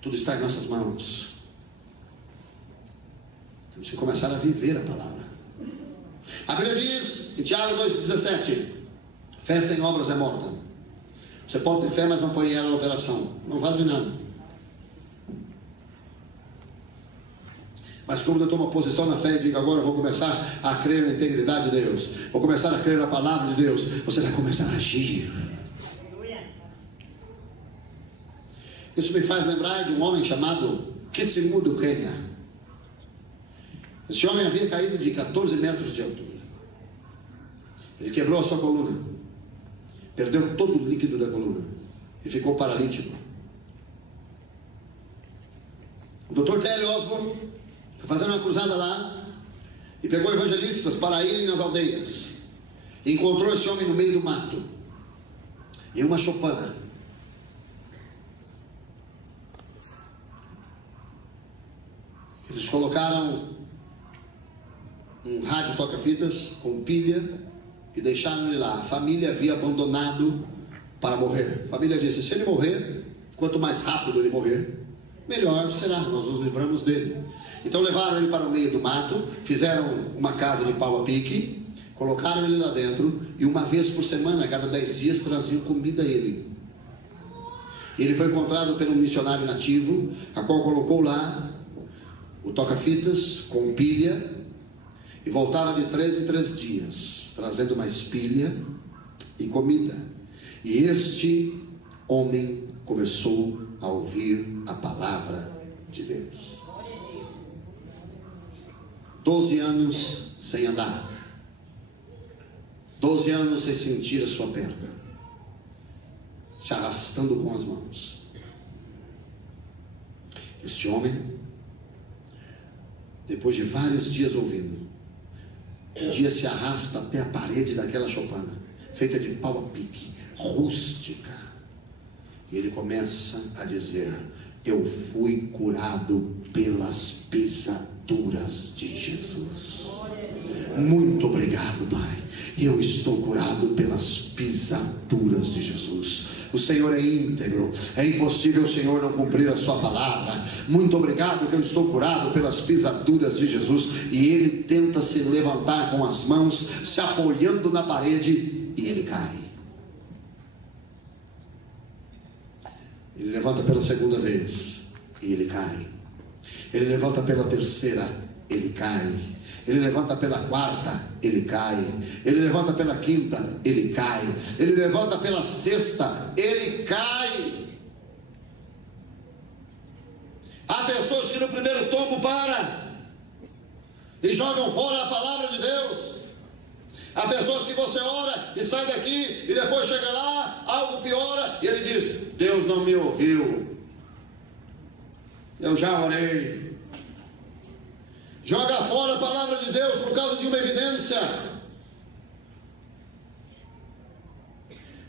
Tudo está em nossas mãos. Temos que começar a viver a palavra. A Bíblia diz em Tiago 2,17: fé sem obras é morta. Você pode ter fé, mas não põe ela na operação, não vale nada. Mas como eu tomo uma posição na fé e digo: agora eu vou começar a crer na integridade de Deus, vou começar a crer na palavra de Deus, você vai começar a agir. Isso me faz lembrar de um homem chamado Kisimu do Quênia. Esse homem havia caído de 14 metros de altura. Ele quebrou a sua coluna, perdeu todo o líquido da coluna e ficou paralítico. O Dr. Kelly Osborne foi fazendo uma cruzada lá e pegou evangelistas para irem nas aldeias. E encontrou esse homem no meio do mato e uma choupana. Eles colocaram um rádio toca-fitas com pilha e deixaram ele lá. A família havia abandonado para morrer. A família disse: se ele morrer, quanto mais rápido ele morrer, melhor será, nós nos livramos dele. Então levaram ele para o meio do mato, fizeram uma casa de pau a pique, colocaram ele lá dentro e uma vez por semana, a cada 10 dias, traziam comida a ele. Ele foi encontrado pelo missionário nativo, a qual colocou lá o toca-fitas com pilha e voltava de 3 em 3 dias, trazendo mais pilha e comida. E este homem começou a ouvir a palavra de Deus. 12 anos sem andar, 12 anos sem sentir a sua perna, se arrastando com as mãos. Este homem, depois de vários dias ouvindo, um dia se arrasta até a parede daquela choupana, feita de pau a pique, rústica, e ele começa a dizer: eu fui curado pelas pisaduras de Jesus. Muito obrigado, Pai. Eu estou curado pelas pisaduras de Jesus. O Senhor é íntegro, é impossível o Senhor não cumprir a sua palavra. Muito obrigado que eu estou curado pelas pisaduras de Jesus. E ele tenta se levantar com as mãos, se apoiando na parede, e ele cai. Ele levanta pela segunda vez e ele cai. Ele levanta pela terceira, ele cai. Ele levanta pela quarta, ele cai. Ele levanta pela quinta, ele cai. Ele levanta pela sexta, ele cai. Há pessoas que no primeiro tombo param e jogam fora a palavra de Deus. Há pessoas que você ora e sai daqui e depois chega lá, algo piora e ele diz: Deus não me ouviu, eu já orei. Joga fora a palavra de Deus por causa de uma evidência.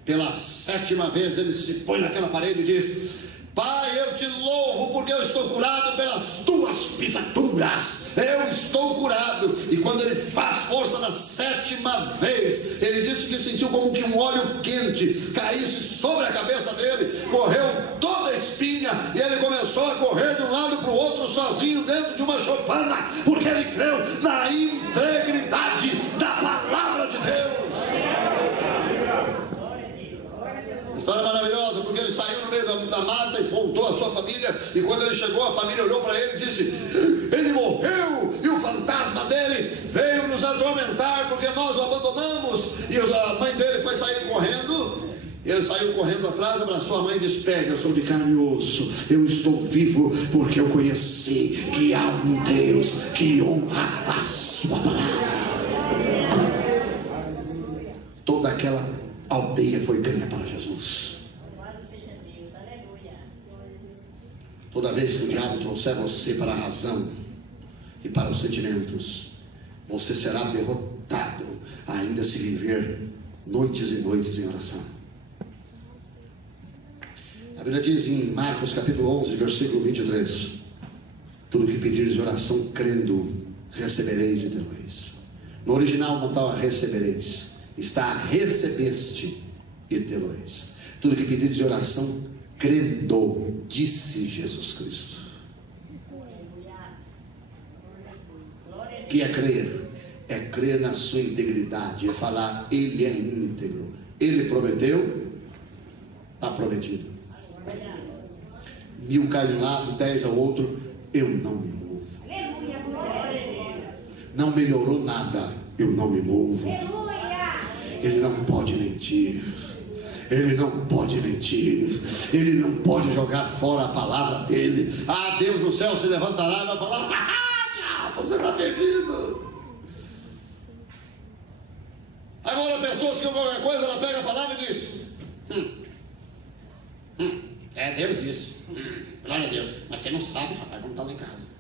Pela 7ª vez ele se põe naquela parede e diz: Pai, eu te louvo porque eu estou curado pelas tuas pisaduras. Eu estou curado. E quando ele faz força na 7ª vez, ele disse que sentiu como que um óleo quente caísse sobre a cabeça dele. Correu toda a espinha e ele começou a correr de um lado para o outro sozinho dentro de uma choupana, porque ele creu na integridade da palavra de Deus. História maravilhosa, porque ele saiu no meio da mata e voltou a sua família. E quando ele chegou, a família olhou para ele e disse: ele morreu, e o fantasma dele veio nos atormentar porque nós o abandonamos. E a mãe dele foi sair correndo. Ele saiu correndo atrás, abraçou a mãe e disse: pega, eu sou de carne e osso, eu estou vivo porque eu conheci que há um Deus que honra a sua palavra. Toda aquela aldeia foi ganha para Jesus. Toda vez que o diabo trouxer você para a razão e para os sentimentos, você será derrotado, ainda se viver noites e noites em oração. A Bíblia diz em Marcos capítulo 11, versículo 23: tudo que pedires de oração crendo, recebereis e tereis. No original não está recebereis, está recebeste e tereis. Tudo que pedires de oração crendo, disse Jesus Cristo. O que é crer? É crer na sua integridade, é falar: ele é íntegro, ele prometeu, está prometido. 1000 caem de um lado, 10 ao outro, eu não me movo. Não melhorou nada, eu não me movo. Ele não pode mentir. Ele não pode mentir. Ele não pode jogar fora a palavra dele. Ah, Deus do céu se levantará e vai falar: você está perdido. Agora, pessoas que qualquer coisa, ela pega a palavra e diz: Deus disse. glória a Deus. Mas você não sabe, rapaz, como está lá em casa.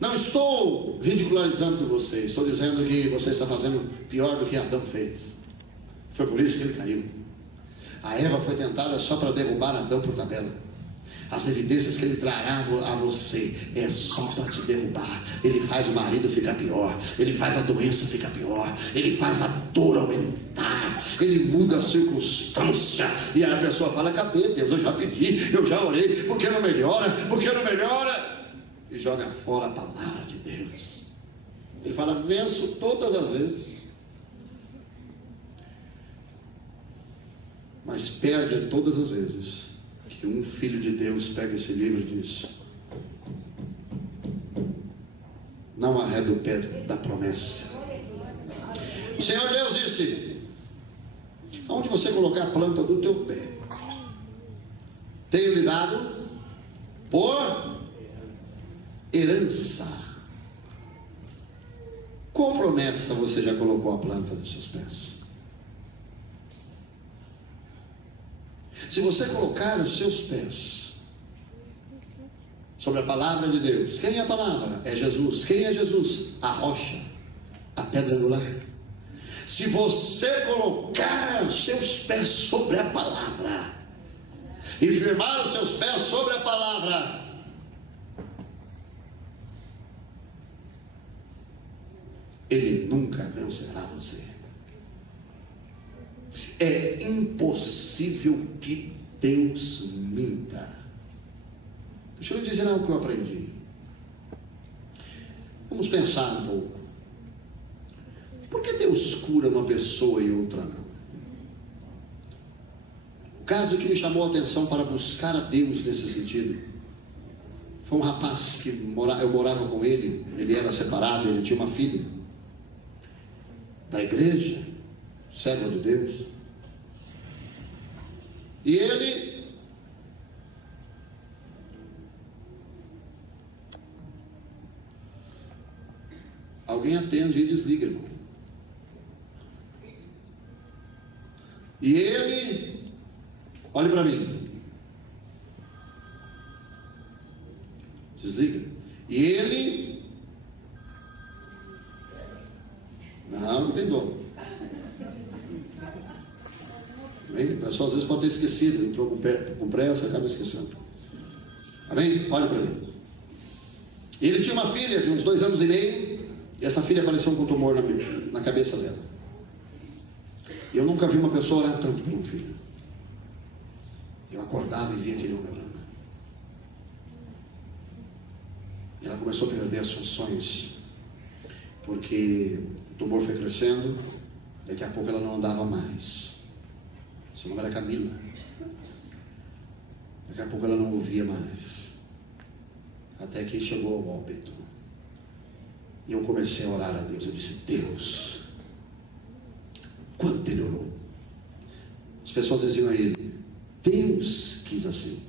Não estou ridicularizando você, estou dizendo que você está fazendo pior do que Adão fez. Foi por isso que ele caiu. A Eva foi tentada só para derrubar Adão por tabela. As evidências que ele trará a você é só para te derrubar. Ele faz o marido ficar pior, ele faz a doença ficar pior, ele faz a dor aumentar, ele muda a circunstância. E aí a pessoa fala: cadê Deus? Eu já pedi, eu já orei, por que não melhora? Por que não melhora? E joga fora a palavra de Deus. Ele fala: venço todas as vezes, mas perde todas as vezes que um filho de Deus pega esse livro e diz: não arreda o pé da promessa. O Senhor Deus disse: aonde você colocar a planta do teu pé, tenho lhe dado por herança. Qual promessa você já colocou a planta dos seus pés? Se você colocar os seus pés sobre a palavra de Deus, quem é a palavra? É Jesus. Quem é Jesus? A rocha, a pedra angular. Se você colocar os seus pés sobre a palavra e firmar os seus pés sobre a palavra, ele nunca vencerá você. É impossível que Deus minta. Deixa eu lhe dizer algo que eu aprendi. Vamos pensar um pouco. Por que Deus cura uma pessoa e outra não? O caso que me chamou a atenção para buscar a Deus nesse sentido foi um rapaz que eu morava com ele. Ele era separado, ele tinha uma filha da igreja, servo de Deus. E ele alguém atende e desliga, irmão. E ele, olhe para mim, desliga. E ele, não tem dono. Amém? O pessoal às vezes pode ter esquecido, entrou com pressa, acaba esquecendo. Amém? Olha para mim. Ele tinha uma filha de uns 2 anos e meio, e essa filha apareceu com um tumor na cabeça dela. E eu nunca vi uma pessoa orar tanto por um filho. Eu acordava e via aquele homem orando. E ela começou a perder as funções, porque o tumor foi crescendo, daqui a pouco ela não andava mais. Seu nome era Camila. Daqui a pouco ela não ouvia mais, até que chegou ao óbito. E eu comecei a orar a Deus. Eu disse: Deus, quanto ele orou. As pessoas diziam a ele: Deus quis assim.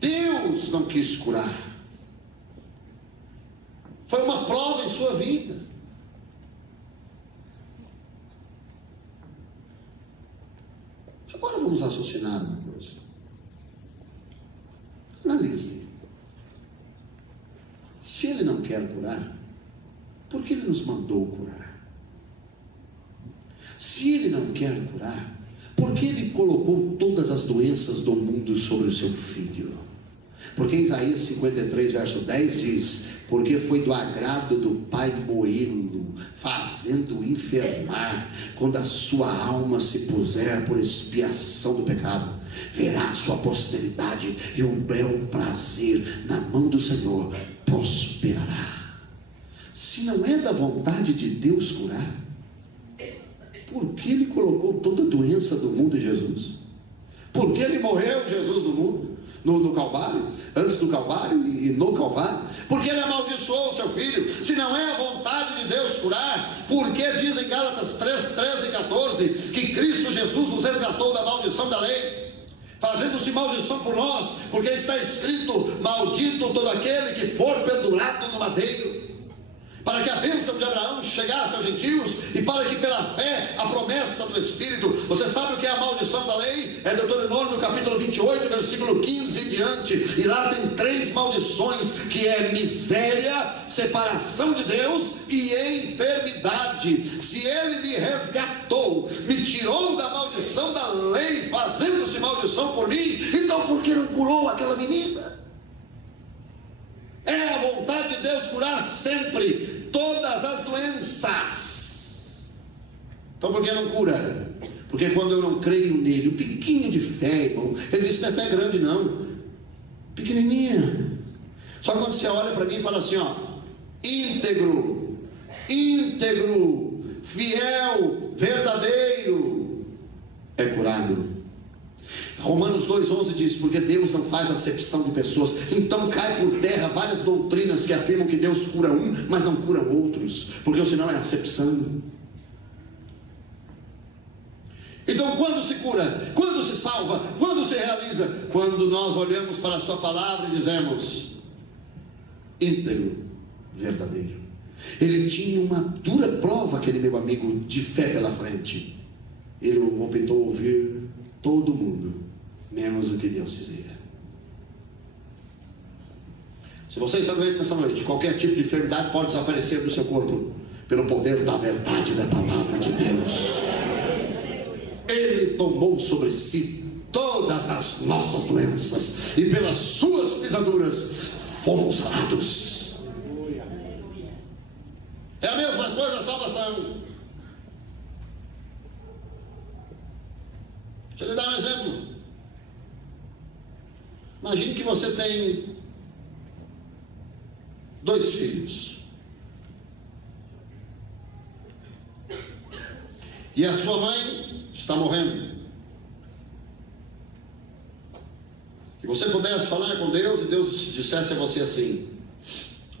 Deus não quis curar. Foi uma prova em sua vida. Agora vamos raciocinar uma coisa. Analise. Se ele não quer curar, por que ele nos mandou curar? Se ele não quer curar, por que ele colocou todas as doenças do mundo sobre o seu filho? Porque Isaías 53, verso 10 diz: porque foi do agrado do Pai moí-lo, fazendo-o enfermar. Quando a sua alma se puser por expiação do pecado, verá a sua posteridade, e o bel prazer na mão do Senhor prosperará. Se não é da vontade de Deus curar, por que ele colocou toda a doença do mundo em Jesus? Por que ele morreu, Jesus, no mundo? No Calvário, antes do Calvário e no Calvário? Porque ele amaldiçoou o seu filho. Se não é a vontade de Deus curar, porque diz em Gálatas 3, 13 e 14 que Cristo Jesus nos resgatou da maldição da lei, fazendo-se maldição por nós, porque está escrito: maldito todo aquele que for pendurado no madeiro. para que a bênção de Abraão chegasse aos gentios e para que pela fé a promessa do Espírito. Você sabe o que é a maldição da lei? É Deuteronômio capítulo 28, versículo 15 e diante, e lá tem 3 maldições, que é miséria, separação de Deus e enfermidade. Se Ele me resgatou, me tirou da maldição da lei, fazendo-se maldição por mim, então por que não curou aquela menina? É a vontade de Deus curar sempre todas as doenças. Então por que não cura? Porque quando eu não creio nele, um piquinho de fé, irmão, ele disse: não é fé grande não, pequenininha. Só quando você olha para mim e fala assim, ó, íntegro, fiel, verdadeiro, é curado. Romanos 2,11 diz: porque Deus não faz acepção de pessoas. Então cai por terra várias doutrinas que afirmam que Deus cura um, mas não cura outros, porque senão é acepção. Então quando se cura, quando se salva, quando se realiza? Quando nós olhamos para a sua palavra e dizemos: íntegro, verdadeiro. Ele tinha uma dura prova, aquele meu amigo, de fé pela frente. Ele optou ouvir todo mundo, menos o que Deus dizia. Se você está doente nessa noite, qualquer tipo de enfermidade pode desaparecer do seu corpo, pelo poder da verdade da palavra de Deus. Ele tomou sobre si todas as nossas doenças, e pelas suas pisaduras fomos sarados. É a mesma coisa a salvação. Deixa eu lhe dar um exemplo. Imagine que você tem 2 filhos, e a sua mãe está morrendo, e você pudesse falar com Deus, e Deus dissesse a você assim: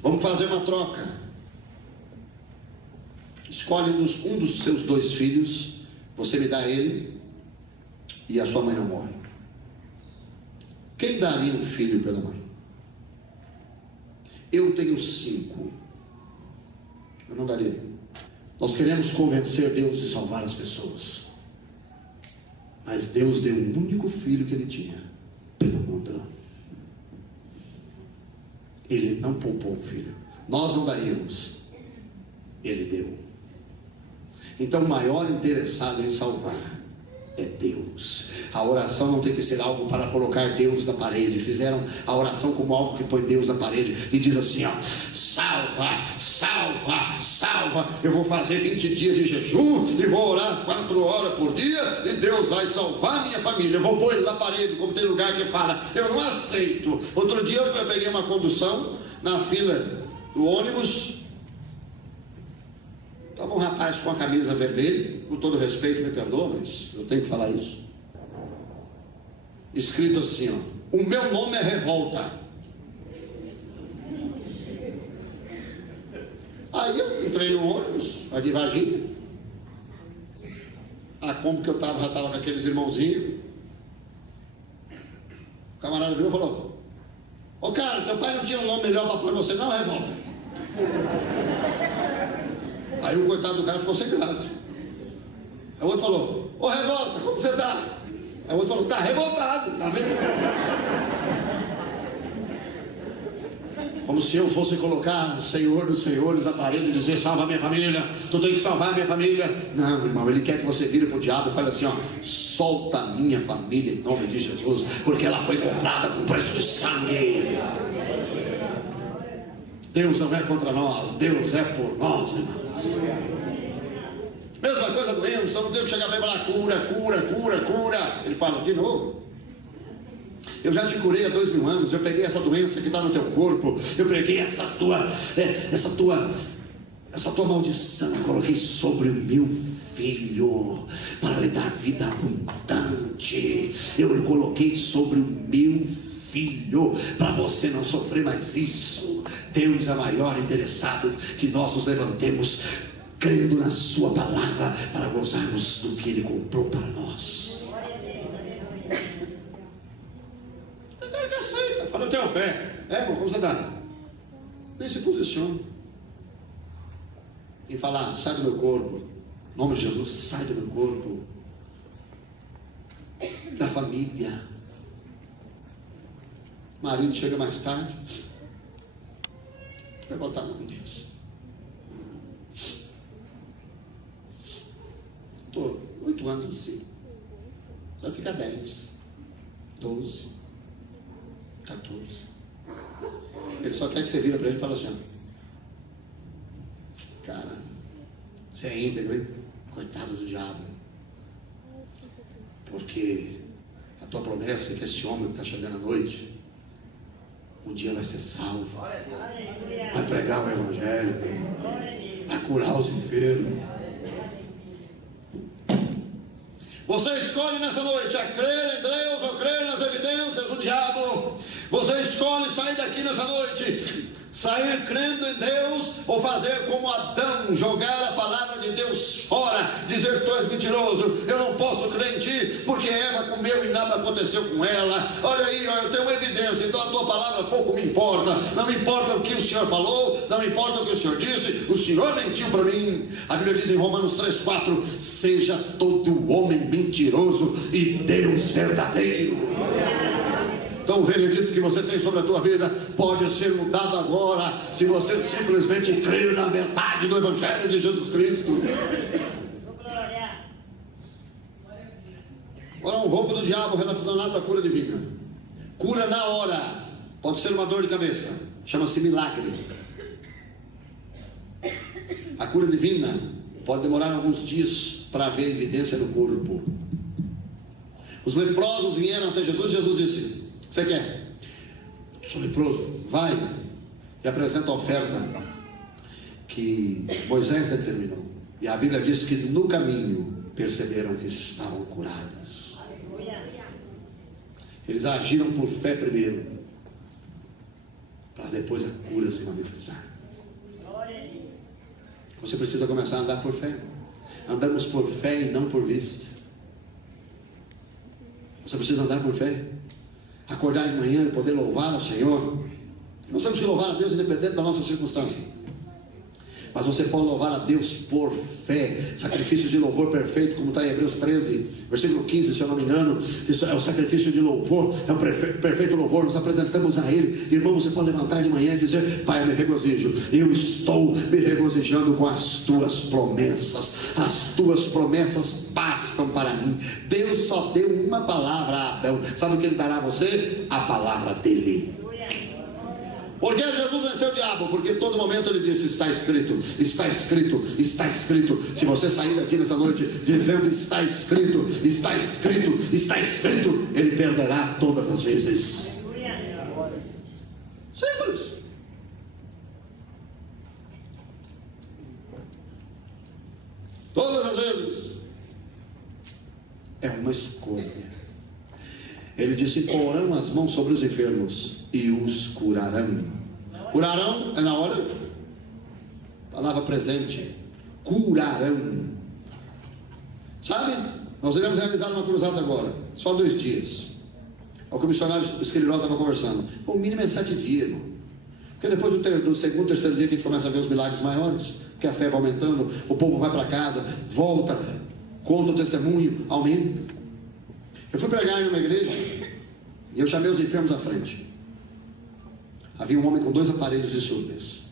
vamos fazer uma troca, escolhe um dos seus 2 filhos, você me dá ele, e a sua mãe não morre. Quem daria um filho pela mãe? Eu tenho 5, eu não daria nenhum. Nós queremos convencer Deus de salvar as pessoas, mas Deus deu um único filho que Ele tinha pelo mundo. Ele não poupou um filho. Nós não daríamos, Ele deu. Então o maior interessado em salvar é Deus. A oração não tem que ser algo para colocar Deus na parede. Fizeram a oração como algo que põe Deus na parede e diz assim, ó: salva, salva, salva. Eu vou fazer 20 dias de jejum e vou orar 4 horas por dia e Deus vai salvar a minha família. Eu vou pôr ele na parede, como tem lugar que fala. Eu não aceito. Outro dia eu peguei uma condução na fila do ônibus. Estava um rapaz com a camisa vermelha, com todo respeito, me perdoa, mas eu tenho que falar isso. Escrito assim, ó: o meu nome é Revolta. Aí eu entrei no ônibus, a de Varginha. A Kombi que eu estava, já estava com aqueles irmãozinhos. O camarada virou e falou: ô cara, teu pai não tinha um nome melhor para pôr você não, Revolta? Aí o coitado do cara ficou sem graça. Aí o outro falou: ô Revolta, como você tá? Aí o outro falou: tá revoltado, tá vendo? Como se eu fosse colocar o Senhor dos Senhores na parede e dizer: salva a minha família, tu tem que salvar a minha família. Não, irmão, ele quer que você vire para o diabo e fale assim, ó: solta a minha família em nome de Jesus, porque ela foi comprada com preço de sangue. Deus não é contra nós, Deus é por nós, irmãos. Mesma coisa doendo, só não deu que chegar bem e falar: cura, cura, cura, cura. Ele fala de novo: eu já te curei há 2000 anos, eu peguei essa doença que está no teu corpo, eu peguei essa tua maldição, eu coloquei sobre o meu filho, para lhe dar vida abundante. Eu coloquei sobre o meu filho, para você não sofrer mais isso. Deus é maior interessado que nós nos levantemos crendo na sua palavra para gozarmos do que Ele comprou para nós. O cara que aceita, fala: eu tenho fé. É, irmão, como você está? Nem se posiciona. em falar: sai do meu corpo, em nome de Jesus, sai do meu corpo, da família. O marido chega mais tarde, vai voltar com Deus. Estou 8 anos assim, vai ficar 10, 12, 14. Ele só quer que você vira para ele e fala assim: cara, você é íntegro, hein? Coitado do diabo, porque a tua promessa é que esse homem que está chegando à noite um dia vai ser salvo, vai pregar o evangelho, vai curar os enfermos. Você escolhe nessa noite a crer em Deus ou crer nas evidências do diabo. Você escolhe sair daqui nessa noite, sair crendo em Deus, ou fazer como Adão, jogar a palavra de Deus fora, dizer: tu és mentiroso, eu não posso crer em ti, porque Eva comeu e nada aconteceu com ela. Olha aí, eu tenho evidência, então a tua palavra pouco me importa. Não me importa o que o Senhor falou, não me importa o que o Senhor disse, o Senhor mentiu para mim. A Bíblia diz em Romanos 3,4: seja todo homem mentiroso e Deus verdadeiro. Então o veredito que você tem sobre a tua vida pode ser mudado agora, se você simplesmente crer na verdade do Evangelho de Jesus Cristo. Agora, um roubo do diabo relacionado à cura divina. Cura na hora. Pode ser uma dor de cabeça, chama-se milagre. A cura divina pode demorar alguns dias para haver evidência no corpo. Os leprosos vieram até Jesus. Jesus disse: você quer? Sou leproso. Vai e apresenta a oferta que Moisés determinou. E a Bíblia diz que no caminho perceberam que estavam curados. Eles agiram por fé primeiro, para depois a cura se manifestar. Você precisa começar a andar por fé. Andamos por fé e não por vista. Você precisa andar por fé. Acordar de manhã e poder louvar ao Senhor. Nós temos que louvar a Deus independente da nossa circunstância. Mas você pode louvar a Deus por fé. Sacrifício de louvor perfeito, como está em Hebreus 13, versículo 15, se eu não me engano. Isso é o sacrifício de louvor, é o perfeito louvor. Nos apresentamos a Ele. Irmão, você pode levantar de manhã e dizer: Pai, eu me regozijo. Eu estou me regozijando com as tuas promessas. As tuas promessas bastam para mim. Deus só deu uma palavra a Adão. Sabe o que Ele dará a você? A palavra dEle. Por que Jesus venceu o diabo? Porque em todo momento ele disse: está escrito, está escrito, está escrito. Se você sair daqui nessa noite dizendo: está escrito, está escrito, está escrito, ele perderá todas as vezes. Simples. Todas as vezes. É uma escolha. Ele disse: porão as mãos sobre os enfermos e os curarão. Curarão é na hora. Palavra presente. Curarão. Sabe? Nós iremos realizar uma cruzada agora. Só 2 dias. É o que o missionário Esquiliró estava conversando. O mínimo é 7 dias, irmão. Porque depois do segundo, terceiro dia que a gente começa a ver os milagres maiores, porque a fé vai aumentando, o povo vai para casa, volta, conta o testemunho, aumenta. Eu fui pregar em uma igreja e eu chamei os enfermos à frente. Havia um homem com 2 aparelhos de surdez.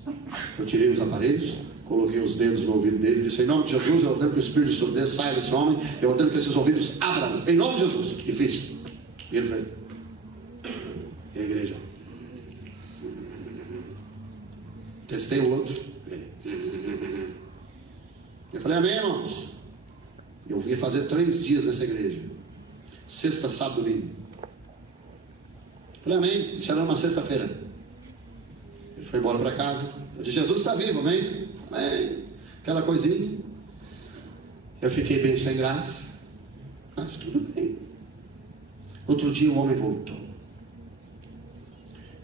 Eu tirei os aparelhos, coloquei os dedos no ouvido dele e disse: em nome de Jesus, eu ordeno que o espírito de surdez saia desse homem, eu ordeno que esses ouvidos abram, em nome de Jesus. E fiz. E ele fez. E a igreja. Testei o outro. Eu falei: amém, irmãos? Eu vim fazer 3 dias nessa igreja. Sexta, sábado, domingo. Falei: amém. Isso era uma sexta-feira. Ele foi embora para casa. Eu disse: Jesus está vivo, amém? Amém. Aquela coisinha. Eu fiquei bem sem graça, mas tudo bem. Outro dia o homem voltou.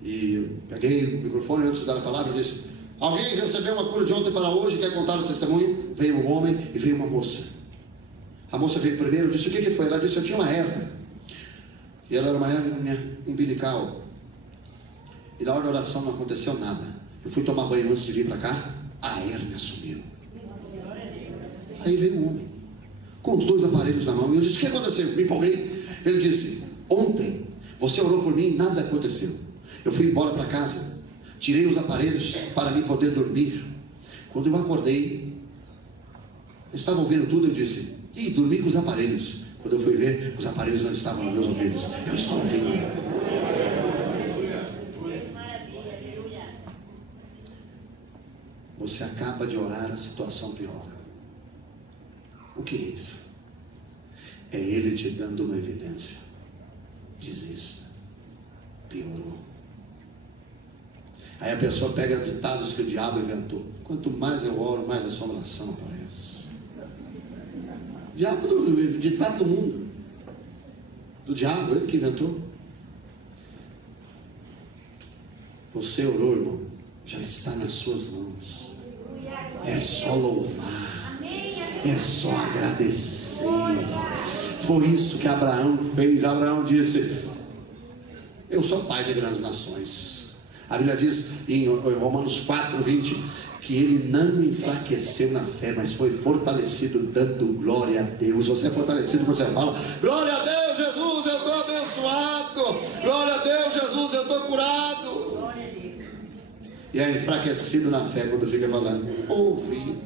E eu peguei o microfone antes de dar a palavra e disse: alguém recebeu uma cura de ontem para hoje? Quer contar o testemunho? Veio um homem e veio uma moça. A moça veio primeiro. Eu disse: o que foi? Ela disse: eu tinha uma hérnia. E ela era uma hérnia umbilical. E na hora da oração não aconteceu nada. Eu fui tomar banho antes de vir para cá. A hérnia sumiu. Aí veio um homem, com os 2 aparelhos na mão, e eu disse: o que aconteceu? Me empolguei. Ele disse: ontem você orou por mim e nada aconteceu. Eu fui embora para casa, tirei os aparelhos para mim poder dormir. Quando eu acordei, eu estava ouvindo tudo. Eu disse: ih, dormi com os aparelhos. Quando eu fui ver, os aparelhos não estavam nos meus ouvidos. Eu estou ouvindo. Você acaba de orar, a situação piora. O que é isso? É Ele te dando uma evidência. Desista. Piorou. Aí a pessoa pega ditados que o diabo inventou. Quanto mais eu oro, mais assombração aparece. O diabo, ditado do mundo. Do diabo, ele que inventou. Você orou, irmão, já está nas suas mãos. É só louvar. É só agradecer. Foi isso que Abraão fez. Abraão disse: eu sou pai de grandes nações. A Bíblia diz em Romanos 4:20 que ele não enfraqueceu na fé, mas foi fortalecido dando glória a Deus. Você é fortalecido quando você fala: glória a Deus, Jesus, eu estou abençoado. Glória a Deus, Jesus, eu estou curado. E é enfraquecido na fé quando fica falando: ouvi,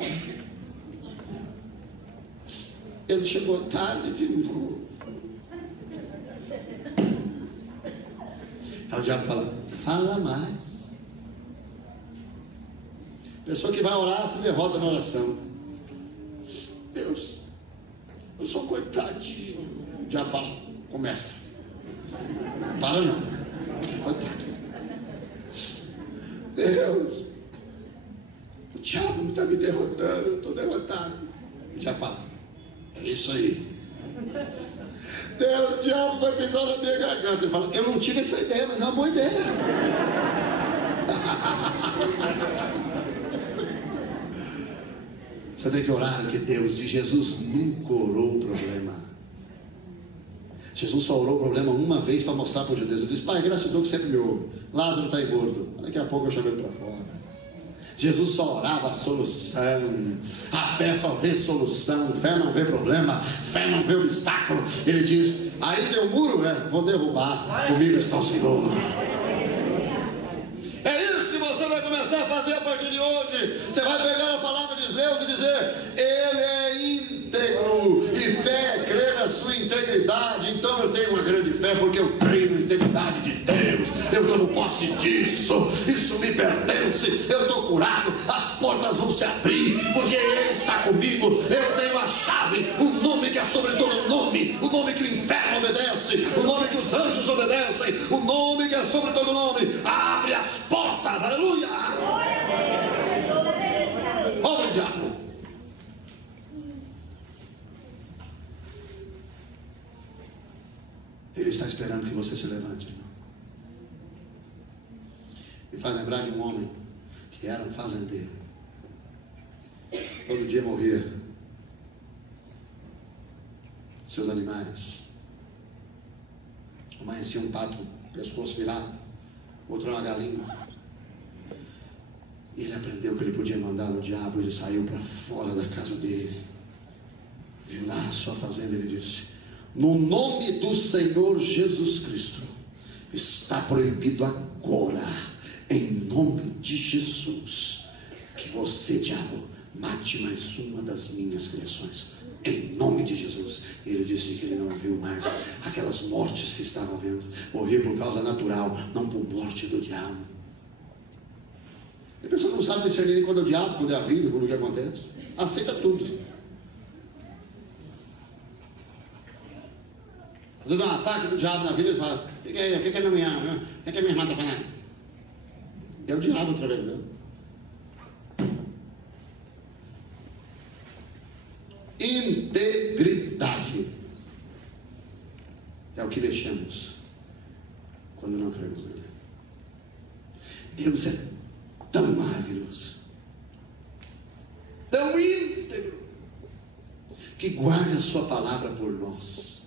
ele chegou tarde de novo. Aí o diabo fala: fala mais. Pessoa que vai orar se derrota na oração. Deus, eu sou coitadinho. O diabo fala: começa. Para não. Coitado. Deus, o diabo está me derrotando, eu estou derrotado. O diabo fala: é isso aí. Deus, o diabo vai pisar na minha garganta. Ele fala: eu não tive essa ideia, mas é uma boa ideia. Você tem que orar que Deus, e Jesus nunca orou o problema. Jesus só orou o problema uma vez para mostrar para os judeus. Ele disse: pai, gratidão que sempre me ouve. Lázaro está aí gordo. Daqui a pouco eu chamo ele para fora. Jesus só orava a solução. A fé só vê solução. Fé não vê problema. Fé não vê obstáculo. Ele diz: aí tem um muro, vou derrubar. Comigo está o Senhor. É isso que você vai começar a fazer a partir de hoje. Você vai pegar a palavra de Deus e dizer: ele é íntegro, e fé é crer na sua integridade. Então eu tenho uma grande fé, porque eu creio na integridade de Deus. Eu tomo posse disso. Isso me pertence. Eu estou curado. As portas vão se abrir, porque Ele está comigo. Eu tenho a chave, o nome que é sobre todo nome, o nome que o inferno obedece, o nome que os anjos obedecem, o nome que é sobre todo nome. Abre as portas, aleluia. Olha o diabo. Ele está esperando que você se levante, irmão. Me faz lembrar de um homem que era um fazendeiro. Todo dia morria seus animais. Amanhecia um pato, pescoço virado, outro uma galinha. E ele aprendeu que ele podia mandar no diabo. Ele saiu para fora da casa dele, viu lá a sua fazenda. Ele disse: no nome do Senhor Jesus Cristo, está proibido agora, em nome de Jesus, que você, diabo, mate mais uma das minhas criações, em nome de Jesus. Ele disse que ele não viu mais aquelas mortes que estavam vendo. Morrer por causa natural, não por morte do diabo. A pessoa não sabe discernir quando é o diabo, quando é a vida, quando é o que acontece. Aceita tudo. Às vezes há um ataque do diabo na vida, ele fala: o que é minha mulher? O que é minha irmã está falando? É o diabo através dela. Integridade é o que deixamos quando não cremos nele. Deus é tão maravilhoso, tão íntegro, que guarda a sua palavra por nós.